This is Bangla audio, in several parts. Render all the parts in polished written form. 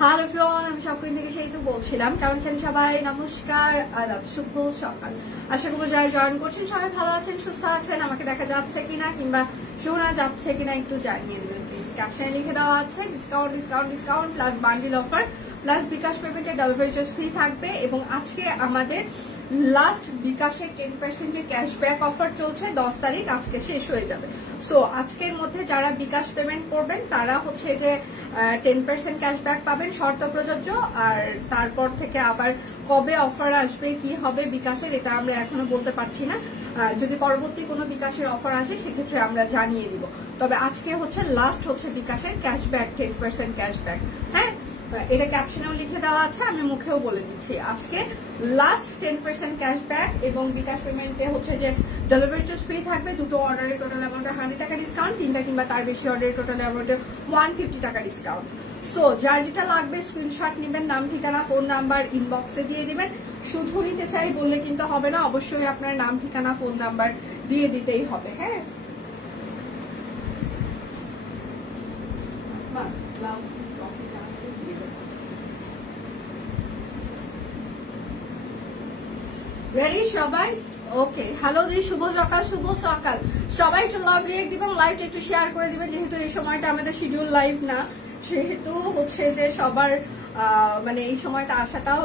হ্যালো এভরিওয়ান, আমি শপিং থেকে সেই তো বলছিলাম। কেমন আছেন সবাই? নমস্কার, আদাব, শুভ সকাল। আশা করবো যারা জয়েন করছেন সবাই ভালো আছেন, সুস্থ আছেন। আমাকে দেখা যাচ্ছে কিনা কিংবা শোনা যাচ্ছে কিনা একটু জানিয়ে দেবেন প্লিজ। ক্যাপশনে লিখে দেওয়া আছে discount discount discount plus bundle offer plus bKash পেমেন্টে ডেলিভারি চার্জ ফ্রি থাকবে। এবং আজকে আমাদের লাস্ট বিকাশের 10% যে ক্যাশব্যাক অফার চলছে 10 তারিখ, আজকে শেষ হয়ে যাবে। সো আজকের মধ্যে যারা বিকাশ পেমেন্ট করবেন তারা হচ্ছে যে 10% ক্যাশব্যাক পাবেন, শর্ত প্রযোজ্য। আর তারপর থেকে আবার কবে অফার আসবে, কি হবে বিকাশের, এটা আমরা এখনো বলতে পারছি না। যদি পরবর্তী কোনো বিকাশের অফার আসে সেক্ষেত্রে আমরা জানিয়ে দিব। তবে আজকে হচ্ছে লাস্ট হচ্ছে বিকাশের ক্যাশব্যাক, 10% ক্যাশব্যাক। হ্যাঁ, এটা ক্যাপশনেও লিখে দেওয়া আছে, আমি মুখেও বলে দিচ্ছি। আজকে লাস্ট 10% ক্যাশব্যাক এবং বিকাশ পেমেন্টে হচ্ছে যে ডেলিভারি চার্জ ফ্রি থাকবে। দুটো অর্ডারের টোটাল অ্যামাউন্টে 100 টাকা ডিসকাউন্ট, তিনটা কিংবা তার বেশি অর্ডারের টোটাল অ্যামাউন্টে 150 টাকা ডিসকাউন্ট। সো যার যেটা লাগবে স্ক্রিনশট নেবেন, নাম ঠিকানা ফোন নাম্বার ইনবক্সে দিয়ে দিবেন। শুধু নিতে চাই বললে কিন্তু হবে না, অবশ্যই আপনার নাম ঠিকানা ফোন নাম্বার দিয়ে দিতেই হবে। হ্যাঁ, রেডি সবাই? ওকে, হ্যালো দি, শুভ সকাল। শুভ সকাল সবাই, একটু লাভ রিয়েক্ট দিবেন, লাইভটা একটু শেয়ার করে দিবেন। যেহেতু এই সময়টা আমাদের শিডিউল লাইভ না, সেহেতু হচ্ছে যে সবার মানে এই সময়টা আসাটাও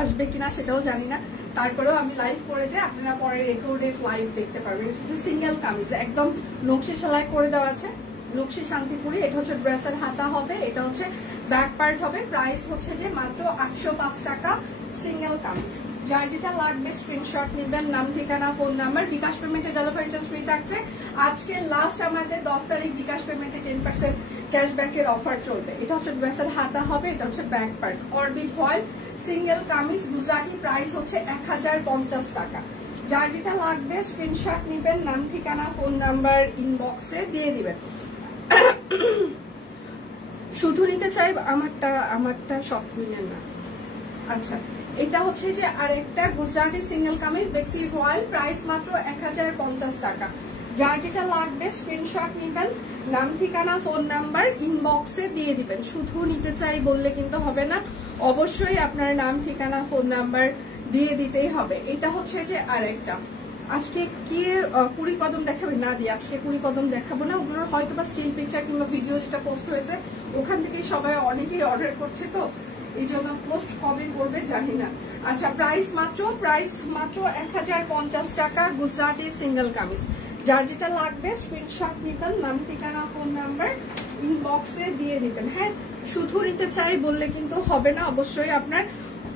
আসবে কিনা সেটাও জানি না। তারপরেও আমি লাইভ করে যে আপনারা পরে রেকর্ডেড লাইভ দেখতে পারবেন। সিঙ্গেল কামিজ একদম নকশি সেলাই করে দেওয়া আছে, নকশি শান্তিপুরি। এটা হচ্ছে ড্রেসের হাতা হবে, এটা হচ্ছে ব্যাক পার্ট হবে। প্রাইস হচ্ছে যে মাত্র 805 টাকা সিঙ্গেল কামিজ। যার যেটা লাগবে স্ক্রিনশট নেবেন, নাম ঠিকানা ফোন নাম্বার। বিকাশ পেমেন্টে ডেলিভারি চার্জ ফ্রি থাকছে। আজকে লাস্ট আমাদের 10 তারিখ বিকাশ পেমেন্টে 10% ক্যাশব্যাকের অফার চলবে। এটা হচ্ছে ড্রেসের হাতা হবে, এটা হচ্ছে back part. Orbit foil single kameez Gujarati, price হচ্ছে 1050 টাকা। যার যেটা লাগবে স্ক্রিনশট নেবেন, নাম ঠিকানা ফোন নাম্বার ইনবক্সে দিয়ে দিবেন। শুধু নিতে চাই আমারটা সব মিলেন না। আচ্ছা, এটা হচ্ছে যে আরেকটা গুজরাটি সিঙ্গেল কামিজ বেক্সি ফয়েল, প্রাইস মাত্র 1050 টাকা। যার যেটা লাগবে স্ক্রিনশট নেবেন, নাম ঠিকানা ফোন নাম্বার ইনবক্সে দিয়ে দিবেন। শুধু নিতে চাই বললে কিন্তু হবে না, অবশ্যই আপনার নাম ঠিকানা ফোন নাম্বার দিয়ে দিতেই হবে। এটা হচ্ছে যে আরেকটা, আজকে কি কুড়ি কদম দেখাবে না দিয়ে, আজকে কুড়ি কদম দেখাবো না। ওগুলোর হয়তো বা স্টিল পিকচার কিংবা ভিডিও যেটা পোস্ট হয়েছে ওখান থেকে সবাই অনেকেই অর্ডার করছে, তো এই জন্য পোস্ট কবে করবে জানি না। আচ্ছা, প্রাইস মাত্র 1050 টাকা গুজরাটি সিঙ্গেল কামিজ। যার যেটা লাগবে স্ক্রিনশট নিবেন, নাম ঠিকানা ফোন নাম্বার ইনবক্সে দিয়ে দিবেন। হ্যাঁ, শুধু নিতে চাই বললে কিন্তু হবে না, অবশ্যই আপনার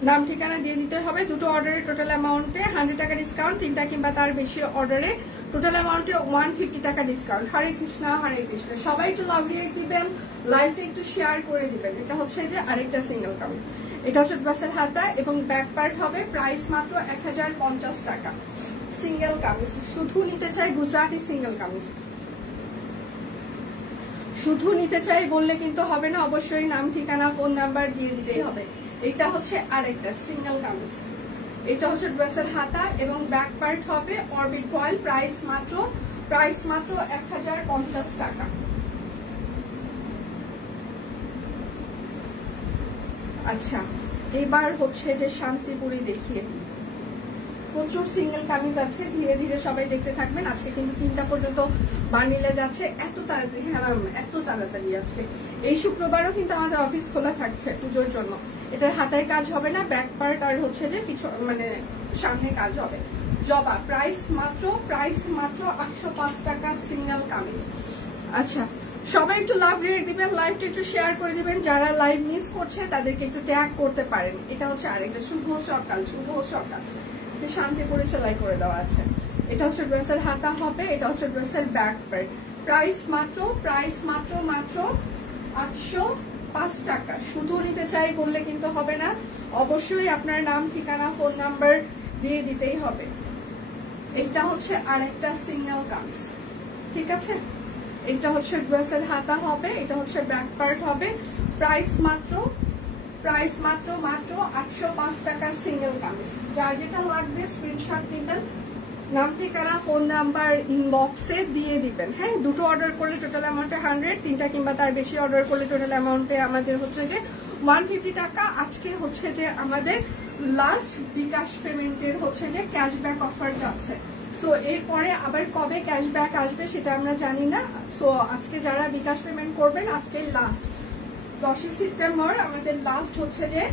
নাম ঠিকানা দিয়ে দিতে হবে। দুটো অর্ডারের টোটাল অ্যামাউন্টে 100 টাকা ডিসকাউন্ট, তিনটা কিংবা তার বেশি অর্ডারে টোটাল অ্যামাউন্টে 150 টাকা ডিসকাউন্ট। হরে কৃষ্ণ হরে কৃষ্ণ। সবাই একটু লাভ রিয়েক্ট দিবেন, লাইভটা একটু শেয়ার করে দিবেন। এটা হচ্ছে যে আরেকটা সিঙ্গেল কামিজ, এটা হচ্ছে ড্রেসের হাতা এবং ব্যাক পার্ট হবে। প্রাইস মাত্র 1050 টাকা সিঙ্গেল কামিজ। শুধু নিতে চাই গুজরাটি সিঙ্গেল কামিজ। শুধু নিতে চাই বললে কিন্তু হবে না, অবশ্যই নাম ঠিকানা ফোন নাম্বার দিয়ে দিতেই হবে। এটা হচ্ছে আরেকটা সিঙ্গেল কামিজ, এটা হচ্ছে ড্রেসের হাতা এবং ব্যাক পার্ট হবে অরবিট ফয়েল। প্রাইস মাত্র 1050 টাকা। আচ্ছা, এবার হচ্ছে যে শান্তিপুরি দেখিয়ে দিই। প্রচুর সিঙ্গেল কামিজ আছে, ধীরে ধীরে সবাই দেখতে থাকবেন। আজকে কিন্তু 3টা পর্যন্ত বান্ডিলে যাচ্ছে। এত তাড়াতাড়ি? হ্যাঁ ম্যাম, এত তাড়াতাড়ি আজকে। এই শুক্রবারও কিন্তু আমাদের অফিস খোলা থাকছে পুজোর জন্য। এটার হাতায় কাজ হবে না, ব্যাক পার্ট আর হচ্ছে যে মানে সামনে কাজ হবে। জবা, প্রাইস মাত্র 805 টাকা সিঙ্গেল কামিজ। আচ্ছা, সবাই একটু লাভ রিয়েক্ট দিবেন, লাইভটা একটু শেয়ার করে দিবেন। যারা লাইভ মিস করছে তাদেরকে একটু ট্যাগ করতে পারেন। এটা হচ্ছে আরেকটা শুভ সকাল, শুভ সকাল। এটা শান্তিপুরে সেলাই করে দেওয়া আছে। এটা হচ্ছে ড্রেসের হাতা হবে, এটা হচ্ছে ড্রেসের ব্যাক পার্ট। প্রাইস মাত্র 805 টাকা। শুধু নিতে চাই বললে কিন্তু হবে না, অবশ্যই আপনার নাম ঠিকানা ফোন নাম্বার দিয়ে দিতেই হবে। এটা হচ্ছে আরেকটা সিঙ্গেল কামিজ, ঠিক আছে? এটা হচ্ছে ড্রেসের হাতা হবে, এটা হচ্ছে ব্যাক পার্ট হবে। প্রাইস মাত্র 805 টাকা সিঙ্গেল কামিজ। যার যেটা লাগবে স্ক্রিনশট নেবেন, নাম ঠিকানা ফোন নাম্বার ইনবক্সে দিয়ে দিবেন। হ্যাঁ, দুটো অর্ডার করলে টোটাল অ্যামাউন্টে 100, তিনটা কিংবা তার বেশি অর্ডার করলে টোটাল অ্যামাউন্টে আমাদের হচ্ছে যে 150 টাকা। আজকে হচ্ছে যে আমাদের লাস্ট বিকাশ পেমেন্টের হচ্ছে যে ক্যাশব্যাক অফার যাচ্ছে। সো এরপরে আবার কবে ক্যাশব্যাক আসবে সেটা আমরা জানি না। সো আজকে যারা বিকাশ পেমেন্ট করবেন, আজকে লাস্ট 10 সেপ্টেম্বর আমাদের লাস্ট হচ্ছে যে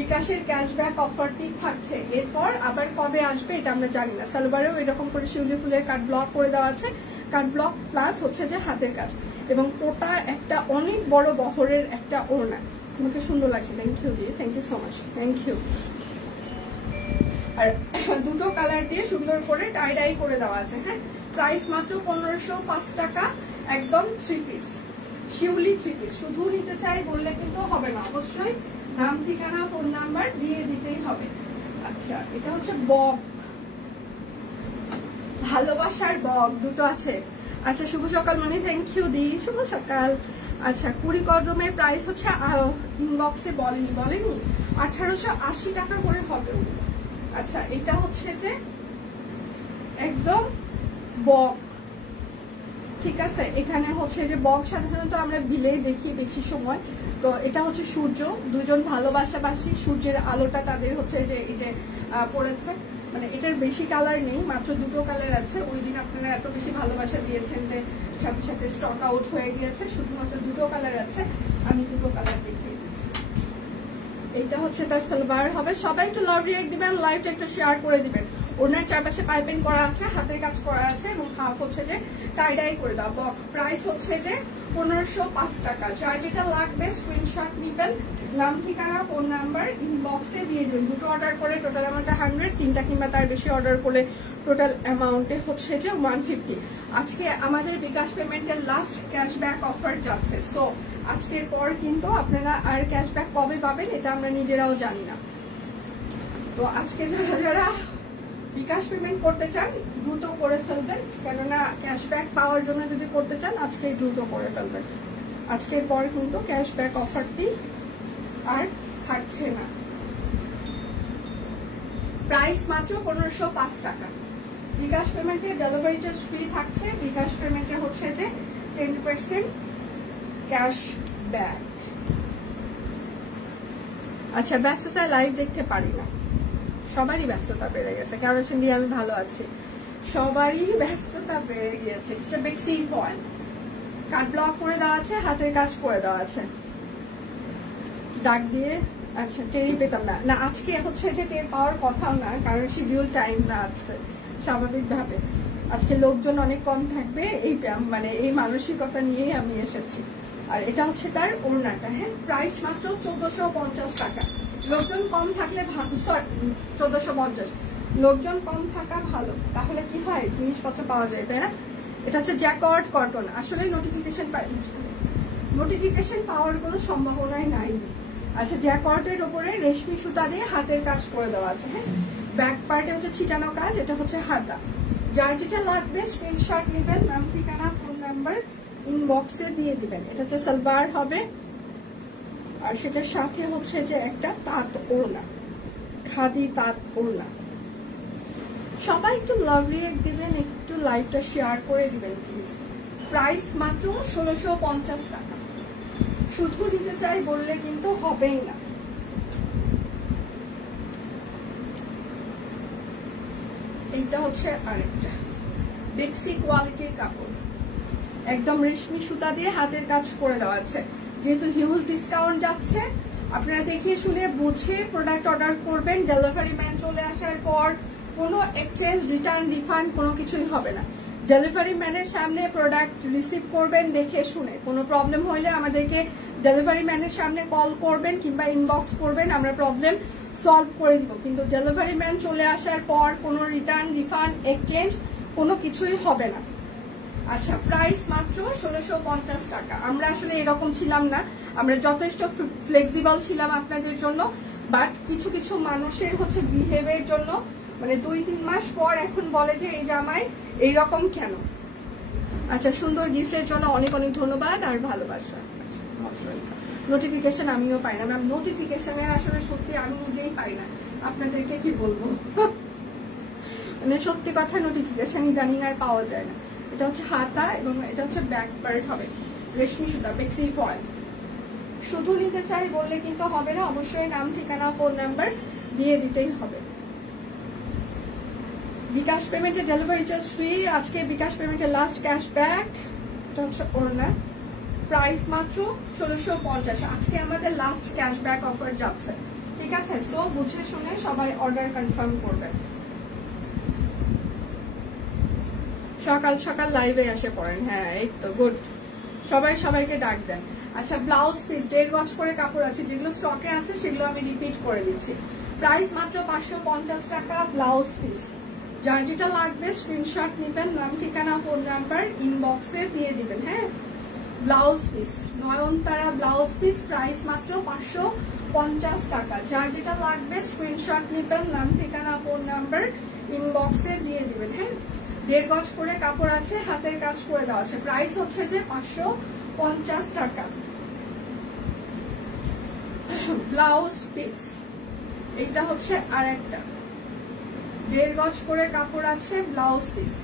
বিকাশের ক্যাশব্যাক অফারটি থাকছে। এরপর আবার কবে আসবে এটা আমরা জানি না। সালোয়ারেও এরকম করে শিউলি ফুলের কাট ব্লক করে দেওয়া আছে, কাট ব্লক প্লাস হচ্ছে যে হাতের কাজ, এবং ওটা একটা অনেক বড় বহরের একটা ওড়না। তোমাকে সুন্দর লাগছে, থ্যাংক ইউ দিয়ে, thank you so much, thank you. আর দুটো কালার দিয়ে সুন্দর করে টাই ডাই করে দেওয়া আছে। হ্যাঁ, প্রাইস মাত্র 1505 টাকা, একদম 3 পিস শিউলি 3 পিস। শুধু নিতে চাই বললে কিন্তু হবে না, অবশ্যই নাম ঠিকানা ফোন নাম্বার দিয়ে দিতেই হবে। আচ্ছা, এটা হচ্ছে বক, ভালোবাসার বক দুটো আছে। আচ্ছা, শুভ সকাল মনে, থ্যাংক ইউ দি, শুভ সকাল। আচ্ছা, কুড়ি কদমের প্রাইস হচ্ছে ইনবক্সে বলেনি 1880 টাকা করে হবে। আচ্ছা, এটা হচ্ছে যে একদম বক, ঠিক আছে। এখানে হচ্ছে যে বক সাধারণত আমরা বিলেই দেখি বেশি সময়। তো এটা হচ্ছে সূর্য, দুজন ভালোবাসাবাসী, সূর্যের আলোটা তাদের হচ্ছে যে এই যে পড়েছে। মানে এটার বেশি কালার নেই, মাত্র দুটো কালার আছে। ওই দিন আপনারা এত বেশি ভালোবাসা দিয়েছেন যে সাথে সাথে স্টক আউট হয়ে গিয়েছে, শুধুমাত্র দুটো কালার আছে। আমি দুটো কালার দেখিয়ে দিচ্ছি। এটা হচ্ছে তার সালোয়ার হবে। সবাই একটু লাভ রিয়েক্ট দিবেন, লাইভটা একটু শেয়ার করে দিবেন। ওনার চারপাশে পাইপিং করা আছে, হাতের কাজ করা আছে, এবং হাফ হচ্ছে যে টাই ডাই করে দাও। প্রাইস হচ্ছে যে 1505 টাকা। যার যেটা লাগবে স্ক্রিনশট নিবেন, নাম ঠিকানা ফোন নাম্বার ইনবক্সে দিয়ে দেবেন। দুটো অর্ডার করে টোটাল অ্যামাউন্টে 100, তিনটা কিংবা তার বেশি অর্ডার করলে টোটাল অ্যামাউন্টে হচ্ছে যে 150। আজকে আমাদের বিকাশ পেমেন্টের লাস্ট ক্যাশব্যাক অফার যাচ্ছে। সো আজকের পর কিন্তু আপনারা আর ক্যাশব্যাক কবে পাবেন এটা আমরা নিজেরাও জানি না। তো আজকে যারা যারা বিকাশ পেমেন্ট করতে চান দ্রুত করে ফেলবেন, কেননা ক্যাশব্যাক পাওয়ার জন্য যদি করতে চান আজকে দ্রুত করে ফেলবেন। আজকের পর কিন্তু ক্যাশব্যাক অফারটি আর থাকছে না। প্রাইস মাত্র 1505 টাকা। বিকাশ পেমেন্টে ডেলিভারি চার্জ ফ্রি থাকছে। বিকাশ পেমেন্টে হচ্ছে যে 10% ক্যাশব্যাক। আচ্ছা, ব্যস্ততায় লাইভ দেখতে পারি না, সবারই ব্যস্ততা বেড়ে গেছে। কারণ সঙ্গে আমি ভালো আছি, সবারই ব্যস্ততা বেড়ে গিয়েছে। এটা বেক্সি ফয়েল কাট ব্লক করে দেওয়া আছে, হাতের কাজ করে দেওয়া আছে, ডাক দিয়ে। আচ্ছা, টেরই পেতাম না। না, আজকে হচ্ছে যে টের পাওয়ার কথাও না, কারণ শিডিউল টাইম না আজকে। স্বাভাবিকভাবে আজকে লোকজন অনেক কম থাকবে, এই মানে এই মানসিকতা নিয়েই আমি এসেছি। আর এটা হচ্ছে তার ওড়নাটা। হ্যাঁ, প্রাইস মাত্র 1450 টাকা। লোকজন কম থাকলে ভালো, 1450। লোকজন কম থাকা ভালো, তাহলে কি হয় জিনিসপত্র পাওয়া যায়, তাই না? এটা হচ্ছে জ্যাকওয়ার্ড কটন। আসলে নোটিফিকেশন পাওয়ার কোনো সম্ভাবনাই নাই। আচ্ছা, জ্যাকওয়ার্ডের উপরে রেশমি সুতা দিয়ে হাতের কাজ করে দেওয়া আছে। হ্যাঁ, ব্যাক পার্টে হচ্ছে ছিটানো কাজ। এটা হচ্ছে হাতা। যার যেটা লাগবে স্ক্রিনশট নেবেন, নাম ঠিকানা ফোন নাম্বার ইনবক্সে দিয়ে দিবেন। এটা হচ্ছে সালোয়ার হবে, আর সেটার সাথে হচ্ছে যে একটা তাঁত ওড়না, খাদি তাঁত ওড়না। সবাই একটু লাভ রিয়েক্ট দিবেন, একটু লাইভটা শেয়ার করে দিবেন প্লিজ। প্রাইস মাত্র 1650 টাকা। শুধু নিতে চাই বললে কিন্তু হবেই না। এইটা হচ্ছে আরেকটা বেক্সি কোয়ালিটির কাপড়, একদম রেশমি সুতা দিয়ে হাতের কাজ করে দেওয়া আছে। যেহেতু হিউজ ডিসকাউন্ট যাচ্ছে, আপনারা দেখে শুনে বুঝে প্রোডাক্ট অর্ডার করবেন। ডেলিভারি ম্যান চলে আসার পর কোনো এক্সচেঞ্জ, রিটার্ন, রিফান্ড কোনো কিছুই হবে না। ডেলিভারি ম্যানের সামনে প্রোডাক্ট রিসিভ করবেন দেখে শুনে। কোনো প্রবলেম হলে আমাদেরকে ডেলিভারি ম্যানের সামনে কল করবেন কিংবা ইনবক্স করবেন, আমরা প্রবলেম সলভ করে দিব। কিন্তু ডেলিভারি ম্যান চলে আসার পর কোনো রিটার্ন, রিফান্ড, এক্সচেঞ্জ কোনো কিছুই হবে না। আচ্ছা, প্রাইস মাত্র 1650 টাকা। আমরা আসলে এরকম ছিলাম না, আমরা যথেষ্ট ফ্লেক্সিবল ছিলাম আপনাদের জন্য। বাট কিছু কিছু মানুষের হচ্ছে বিহেভিয়ার জন্য, মানে 2-3 মাস পর এখন বলে যে এই জামাই এইরকম কেন। আচ্ছা, সুন্দর গিফটের জন্য অনেক অনেক ধন্যবাদ আর ভালোবাসা। নোটিফিকেশন আমিও পাই না, নোটিফিকেশনের আসলে সত্যি আমি নিজেই পাই না, আপনাদেরকে কি বলবো। মানে সত্যি কথা নোটিফিকেশন ইদানিং আর পাওয়া যায় না। এটা হচ্ছে হাতা এবং এটা হচ্ছে ব্যাক পার্ট হবে রেশমি সুতা বেক্সি ফয়েল। শুধু নিতে চাই বললে কিন্তু হবে না, অবশ্যই নাম ঠিকানা ফোন নাম্বার দিয়ে দিতেই হবে। বিকাশ পেমেন্টের ডেলিভারি চার্জ ফ্রি। আজকে বিকাশ পেমেন্টের লাস্ট ক্যাশব্যাক, এটা হচ্ছে ওড়না, প্রাইস মাত্র 1650। আজকে আমাদের লাস্ট ক্যাশব্যাক অফার যাচ্ছে, ঠিক আছে? সো বুঝে শুনে সবাই অর্ডার কনফার্ম করবেন। সকাল সকাল লাইভে এসে পড়েন, হ্যাঁ এই তো গুড, সবাই সবাইকে ডাক দেন। আচ্ছা, ব্লাউজ পিস 1.5 গজ করে কাপড় আছে, যেগুলো স্টকে আছে সেগুলো আমি রিপিট করে দিচ্ছি। প্রাইস মাত্র 550 টাকা ব্লাউজ পিস। যার যেটা লাগবে স্ক্রিনশট নেবেন, নাম ঠিকানা ফোন নাম্বার ইনবক্সে দিয়ে দিবেন। হ্যাঁ, ব্লাউজ পিস নয়নতারা ব্লাউজ পিস, প্রাইস মাত্র 550 টাকা। যার যেটা লাগবে স্ক্রিনশট নেবেন, নাম ঠিকানা ফোন নাম্বার ইনবক্সে দিয়ে দিবেন। হ্যাঁ, 1.5 গজ করে কাপড় আছে, হাতের কাজ করে দেওয়া আছে, প্রাইস হচ্ছে যে 550 টাকা ব্লাউজ পিস। এটা হচ্ছে আর একটা 1.5 গজ করে কাপড় আছে, ব্লাউজ পিস,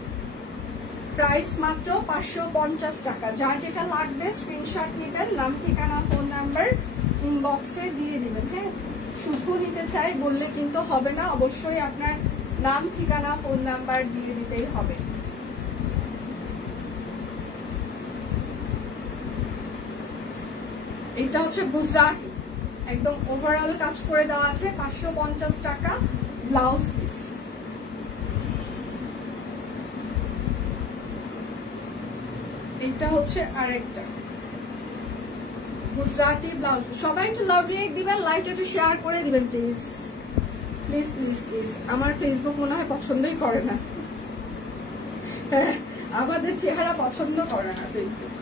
প্রাইস মাত্র 550 টাকা। যার যেটা লাগবে স্ক্রিনশট নেবেন, নাম ঠিকানা ফোন নাম্বার ইনবক্সে দিয়ে দিবেন। হ্যাঁ, শুধু নিতে চাই বললে কিন্তু হবে না, অবশ্যই আপনার নাম ঠিকানা ফোন নাম্বার দিয়ে দিতেই হবে। এটা হচ্ছে গুজরাটি, একদম ওভারঅল কাজ করে দেওয়া আছে, 550 টাকা ব্লাউজ পিস। এটা হচ্ছে আরেকটা গুজরাটি ব্লাউজ। সবাই একটু লাভ লাইক দিবেন, লাইক একটু শেয়ার করে দিবেন প্লিজ প্লিজ প্লিজ প্লিজ। আমার ফেসবুক মনে হয় পছন্দই করে না, আমাদের চেহারা পছন্দ করে না ফেসবুক।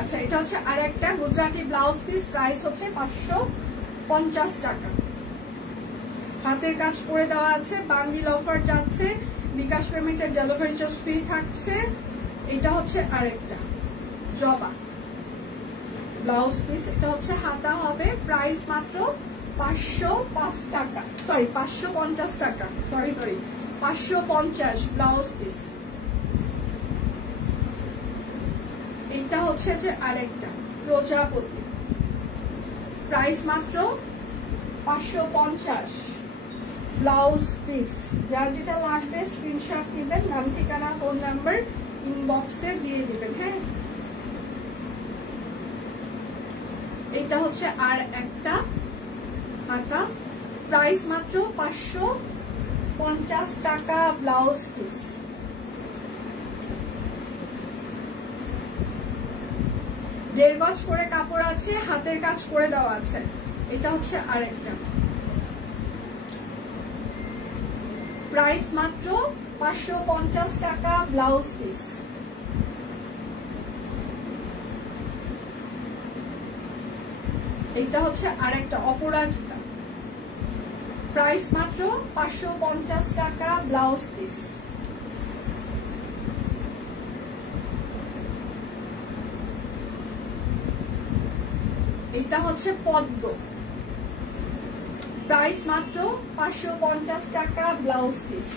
আচ্ছা, এটা হচ্ছে আর একটা গুজরাটি ব্লাউজ পিস, প্রাইস হচ্ছে 550 টাকা। হাতের কাজ করে দেওয়া আছে, বান্ডিল অফার যাচ্ছে, বিকাশ পেমেন্টের ডেলিভারি চার্জ ফ্রি থাকছে। এটা হচ্ছে আরেকটা জবা ব্লাউজ পিস, এটা হচ্ছে হাতা হবে, প্রাইস মাত্র 505 টাকা, সরি 550 টাকা, সরি 550 ব্লাউজ পিস। এটা হচ্ছে যে আরেকটা প্রজাপতি, প্রাইস মাত্র 550 ব্লাউজ পিস। যার যেটা লাগবে স্ক্রিনশট নেবেন, নাম ঠিকানা ফোন নাম্বার ইনবক্সে দিয়ে দিবেন। হ্যাঁ, এটা হচ্ছে আর একটা হাতা, প্রাইস মাত্র 550 টাকা ব্লাউজ পিস। দেড় গজ করে কাপড় আছে, হাতের কাজ করে দেওয়া আছে। এটা হচ্ছে আরেকটা, প্রাইস মাত্র 550 টাকা ব্লাউজ পিস। এটা হচ্ছে আরেকটা অপরাজিতা, প্রাইস মাত্র 550 টাকা ব্লাউজ পিস। এটা হচ্ছে পদ্ম, প্রাইস মাত্র 550 টাকা ব্লাউজ পিস।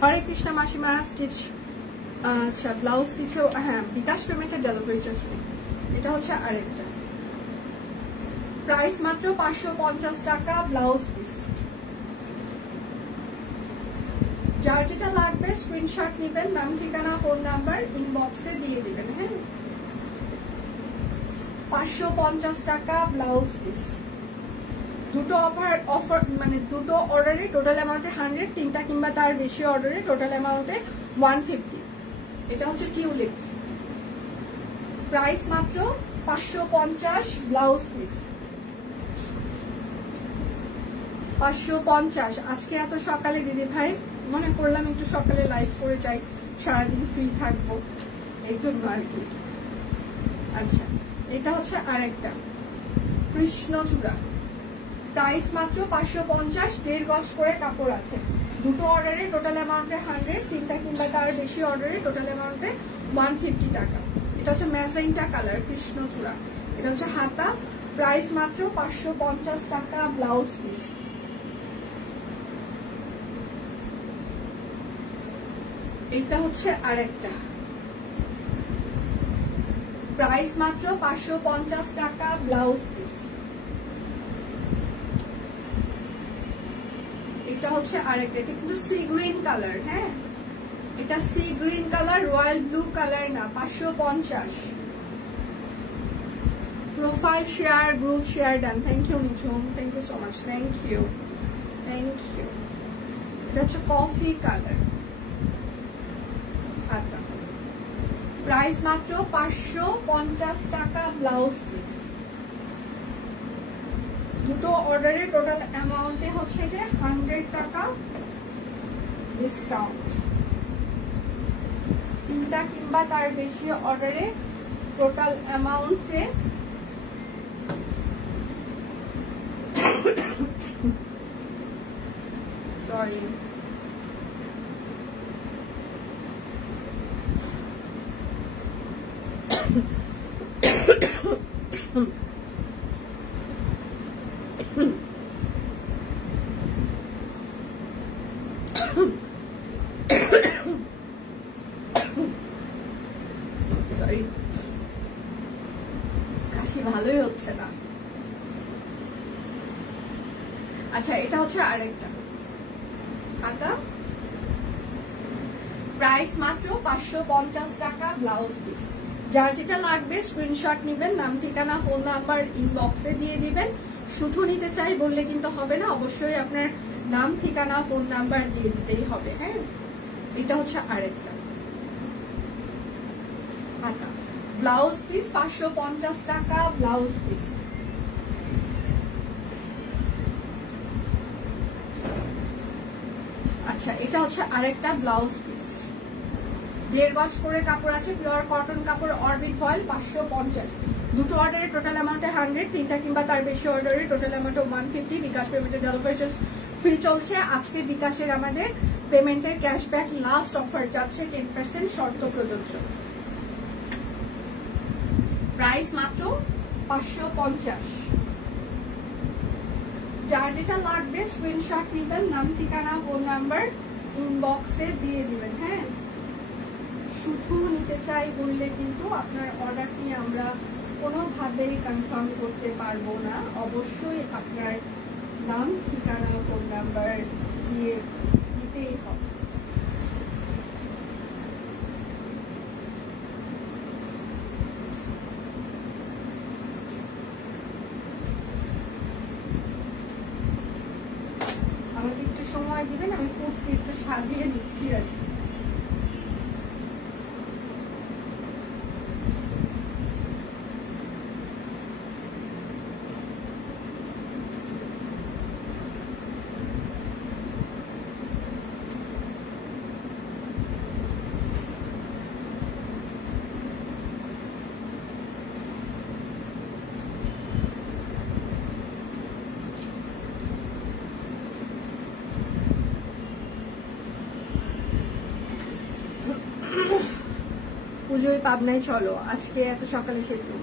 হরে কৃষ্ণ মাসিমা স্টিচ। আচ্ছা, ব্লাউজ পিছে হ্যাঁ বিকাশ পেমেন্টের ডেলিভারি চার্জ ফ্রি। এটা হচ্ছে আরেকটা, প্রাইস মাত্র 550 টাকা ব্লাউজ পিস। যার যেটা লাগবে স্ক্রিনশট নেবেন, নাম ঠিকানা ফোন নাম্বার ইনবক্সে দিয়ে দিবেন। হ্যাঁ, 550 টাকা ব্লাউজ পিস। দুটো অফার মানে দুটো অর্ডারে টোটাল অ্যামাউন্টে 100, তিনটা কিংবা তার বেশি অর্ডারে টোটাল অ্যামাউন্টে 150। এটা হচ্ছে টিউলিপ, প্রাইস মাত্র 550 ব্লাউজ পিস। 550। আজকে এত সকালে দিদি ভাই মনে করলাম একটু সকালে লাইভ করে যাই, সারাদিন ফ্রি থাকবো এই জন্য আর কি। আচ্ছা, এটা হচ্ছে আরেকটা কৃষ্ণচূড়া, প্রাইস মাত্র 550, 1.5 গজ করে কাপড় আছে। দুটো অর্ডারে টোটাল অ্যামাউন্টে 100, তিনটা কিংবা তার বেশি অর্ডারে টোটাল অ্যামাউন্টে 150 টাকা। এটা হচ্ছে ম্যাজেন্টা কালার কৃষ্ণচূড়া। এটা হচ্ছে হাতা, প্রাইস মাত্র 550 টাকা ব্লাউজ পিস। এটা হচ্ছে আরেকটা, প্রাইস মাত্র 550 টাকা, ব্লাউজ পিস। এটা হচ্ছে আরেকটা, এটা কিন্তু সি গ্রিন কালার। হ্যাঁ, এটা sea green colour, royal blue colour না। 550। Profile share, group share done. Thank you Nijhum, thank you so much, thank you, thank you. এটা হচ্ছে কফি কালার। আচ্ছা, প্রাইস মাত্র 550 টাকা, ব্লাউজ পিস। দুটো অর্ডারে টোটাল অ্যামাউন্টে হচ্ছে যে 100 টাকা ডিসকাউন্ট। তিনটা কিংবা তার বেশি অর্ডারে টোটাল অ্যামাউন্টে সরি সরি, কাশি ভালোই হচ্ছে না। আচ্ছা, এটা হচ্ছে আরেকটা আটা, প্রাইস মাত্র 550 টাকা, ব্লাউজ পিস। যার যেটা লাগবে স্ক্রিনশট নিবেন, নাম ঠিকানা ফোন নাম্বার ইনবক্সে দিয়ে দিবেন। শুধু নিতে চাই বললে কিন্তু হবে না, অবশ্যই আপনার নাম ঠিকানা ফোন নাম্বার দিয়ে দিতেই হবে। হ্যাঁ, এটা হচ্ছে আরেকটা আটা, ব্লাউজ পিস 550 টাকা, ব্লাউজ পিস। আচ্ছা, এটা হচ্ছে আরেকটা ব্লাউজ পিস, 1.5 গজ করে কাপড় আছে, পিওর কটন কাপড়, অরবিট ফয়েল, 550। দুটো অর্ডারে টোটাল অ্যামাউন্টে 100, তিনটা কিংবা তার বেশি অর্ডারে টোটাল অ্যামাউন্টে 150। বিকাশ পেমেন্টের ডেলিভারি ফ্রি চলছে। আজকে বিকাশের আমাদের পেমেন্টের ক্যাশব্যাক লাস্ট অফার যাচ্ছে 10% শর্ত প্রযোজ্য। প্রাইস মাত্র 550। যার যেটা লাগবে স্ক্রিনশট নিবেন, নাম ঠিকানা ফোন নাম্বার ইনবক্সে দিয়ে দিবেন। হ্যাঁ, শুধু নিতে চাই বললে কিন্তু আপনার অর্ডারটি আমরা কোনোভাবেই কনফার্ম করতে পারবো না। অবশ্যই আপনার নাম ঠিকানা ফোন নাম্বার দিয়ে দিতেই হবে। আমাকে একটু সময় দিবেন, আমি কুর্তি একটু সাজিয়ে দিচ্ছি আর কি। পুজোয় পাবনায় চলো, আজকে এত সকালে সেতু,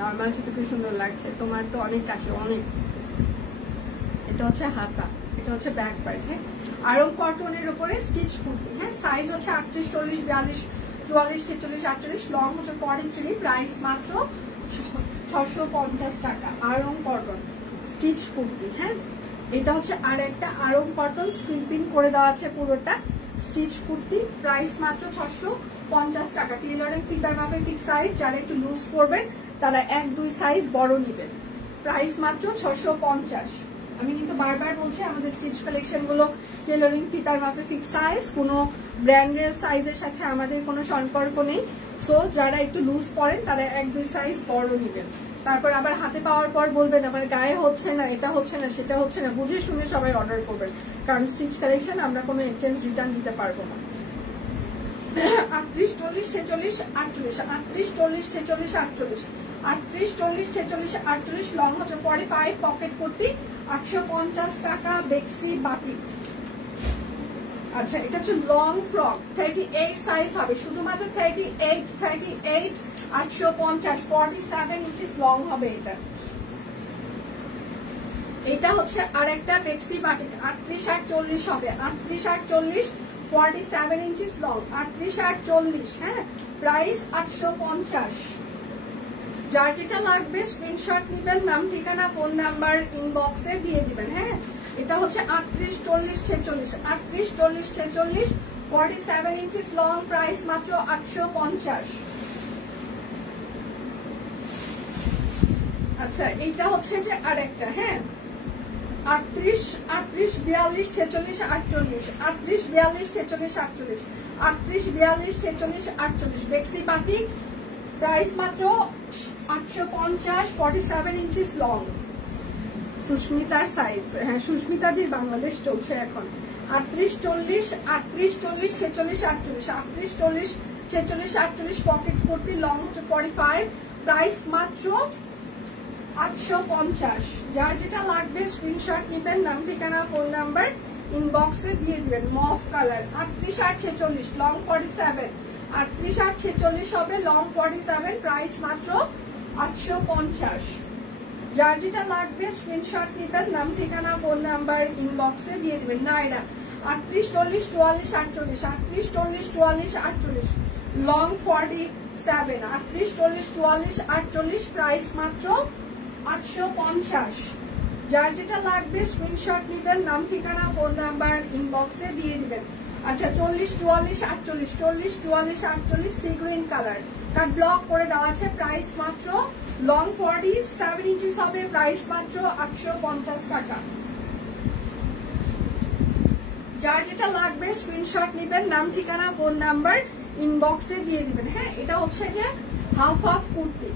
নর্মাল সেতু কি সুন্দর লাগছে। তোমার তো অনেক কাছে, অনেক। এটা হচ্ছে হাতা, এটা হচ্ছে ব্যাক পার্ট। হ্যাঁ, আরং কটনের উপরে স্টিচ কুর্তি। হ্যাঁ, সাইজ হচ্ছে 38, 40, 42, 44, 46, 48, লং হচ্ছে 43। প্রাইস মাত্র 650 টাকা, আরং কটন স্টিচ কুর্তি। হ্যাঁ, এটা হচ্ছে আর একটা আরং কটন স্ক্রিন প্রিন্ট করে দেওয়া আছে পুরোটা স্টিচ কুর্তি। প্রাইস মাত্র 650 টাকা। টেইলরিং ফিগার মাপে ফিক্স সাইজ, যারা একটু লুজ করবেন তারা 1-2 সাইজ বড় নেবেন। প্রাইস মাত্র 650। আমি কিন্তু বারবার বলছি আমাদের স্টিচ কালেকশন গুলো টেইলরিং ফিগার মাপে ফিক্স সাইজ, কোনো ব্র্যান্ডের সাইজের সাথে আমাদের কোনো সম্পর্ক নেই। সো যারা একটু লুজ পরেন তারা 1-2 সাইজ বড় নেবেন। তারপর আবার হাতে পাওয়ার পর বলবেন আমার গায়ে হচ্ছে না, এটা হচ্ছে না, সেটা হচ্ছে না। বুঝে শুনে সবাই অর্ডার করবেন, কারণ স্টিচ কালেকশন আমরা কোনো এক্সচেঞ্জ রিটার্ন দিতে পারবো না। 38, 40, 46, 48, 38, 40, 46, 48, 38, 40, 46, 48, লং হচ্ছে 45, পকেট কুর্তি 850 টাকা, বেক্সি বাটিক। আচ্ছা, এটা হচ্ছে লং ফ্রক, 38 সাইজ হবে, শুধুমাত্র 38, 850, 47 ইঞ্চিস লং হবে এটা। এটা হচ্ছে আর একটা বেক্সি বাটিক, 38 আর 40 হবে, 38 আর 40, 47 ইঞ্চিস লং, 38 আর 40, হ্যাঁ, প্রাইস 850। যার যেটা লাগবে স্ক্রিনশট নিবেন, নাম ঠিকানা ফোন নাম্বার ইনবক্সে দিয়ে দিবেন, হ্যাঁ। এটা হচ্ছে 38, 40, 46, 38, 40, 46, 47 ইঞ্চিস লং, প্রাইস মাত্র 850। আচ্ছা, এইটা হচ্ছে যে আরেকটা, হ্যাঁ, 38, 42, 46, 48, 38, 42, 46, 48, 38, 42, 46, 48, বেক্সি বাটিক, প্রাইস মাত্র 850, 47 ইঞ্চিস লং। সুস্মিতার সাইজ, হ্যাঁ, সুস্মিতাদির বাংলাদেশ চলছে এখন। 38, 40, 38, 40, 46, 48, 38, 40, 46, 48, পকেট কুর্তি, লং হচ্ছে 45, প্রাইস মাত্র 850। যার যেটা লাগবে স্ক্রিনশট নিবেন, নাম ঠিকানা ফোন নাম্বার ইনবক্সে দিয়ে দিবেন। মফ কালার, 38 আর 46, লং 47, 38 আর 46 হবে, লং 47, প্রাইস মাত্র 850। যার যেটা লাগবে স্ক্রিনশট নিবেন, নাম ঠিকানা ফোন নাম্বার ইনবক্সে দিয়ে দিবেন। নাইরা, 38, 40, 44, 48, 38, 40, 44, 48, লং 47, 38, 40, 44, 48, প্রাইস মাত্র 850। যার যেটা লাগবে স্ক্রিনশট নিবেন, নাম ঠিকানা ফোন নাম্বার ইনবক্সে দিয়ে দিবেন। আচ্ছা, 40, 44, 48, 40, 44, 48, সি গ্রিন কালার, কাট ব্লক করে দেওয়া আছে, প্রাইস মাত্র, লং 47 ইঞ্চিস হবে, প্রাইস মাত্র 850 টাকা। যার যেটা লাগবে স্ক্রিনশট নিবেন, নাম ঠিকানা ফোন নাম্বার ইনবক্সে দিয়ে দিবেন, হ্যাঁ। এটা হচ্ছে যে হাফ হাফ কুর্তি,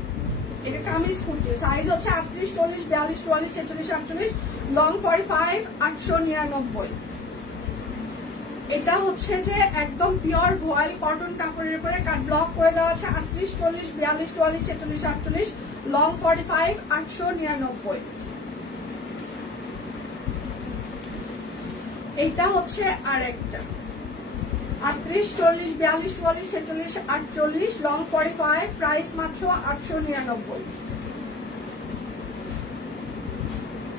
এটা কামিজ কুর্তি, সাইজ হচ্ছে 38, 40, 42, 44, 46, 48, লং 45, 899। এটা হচ্ছে যে একদম পিওর ভয়েল কটন কাপড়ের উপরে কাট ব্লক করে দেওয়া আছে, 38, 40, 42, 44, 46, 48, লং 45, 899। এইটা হচ্ছে আরেকটা, 38, 40, 42, 44, 46, 48, লং 45, প্রাইস মাত্র 899।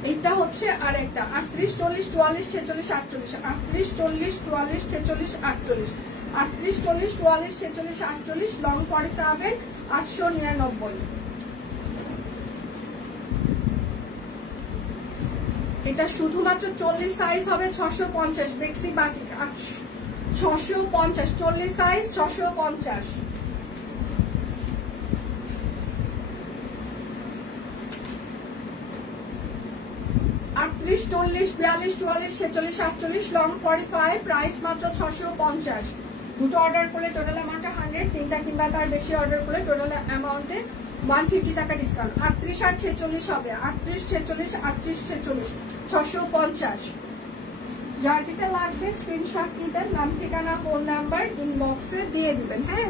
এইটা হচ্ছে আরেকটা, 38, 40, 44, 46, 48, 38, 40, 44, 46, 48, 38, 40, 44, 46, 48, লং 47, 899। এটা শুধুমাত্র 40 সাইজ হবে, 650, বেক্সি বাটিক, 650, 40 সাইজ 650। আটত্রিশ, 40, 42, 44, 46, 48, লং 45, প্রাইস মাত্র 650। দুটো অর্ডার করলে টোটাল অ্যামাউন্টে 100, তিনটা কিংবা তার বেশি অর্ডার করলে টোটাল অ্যামাউন্টে 150 টাকা ডিসকাউন্ট। 38 আর 46 হবে, 38, 46, 38, 46, 650। যার যেটা লাগবে স্ক্রিনশট নিবেন, নাম ঠিকানা ফোন নাম্বার ইনবক্সে দিয়ে দিবেন, হ্যাঁ।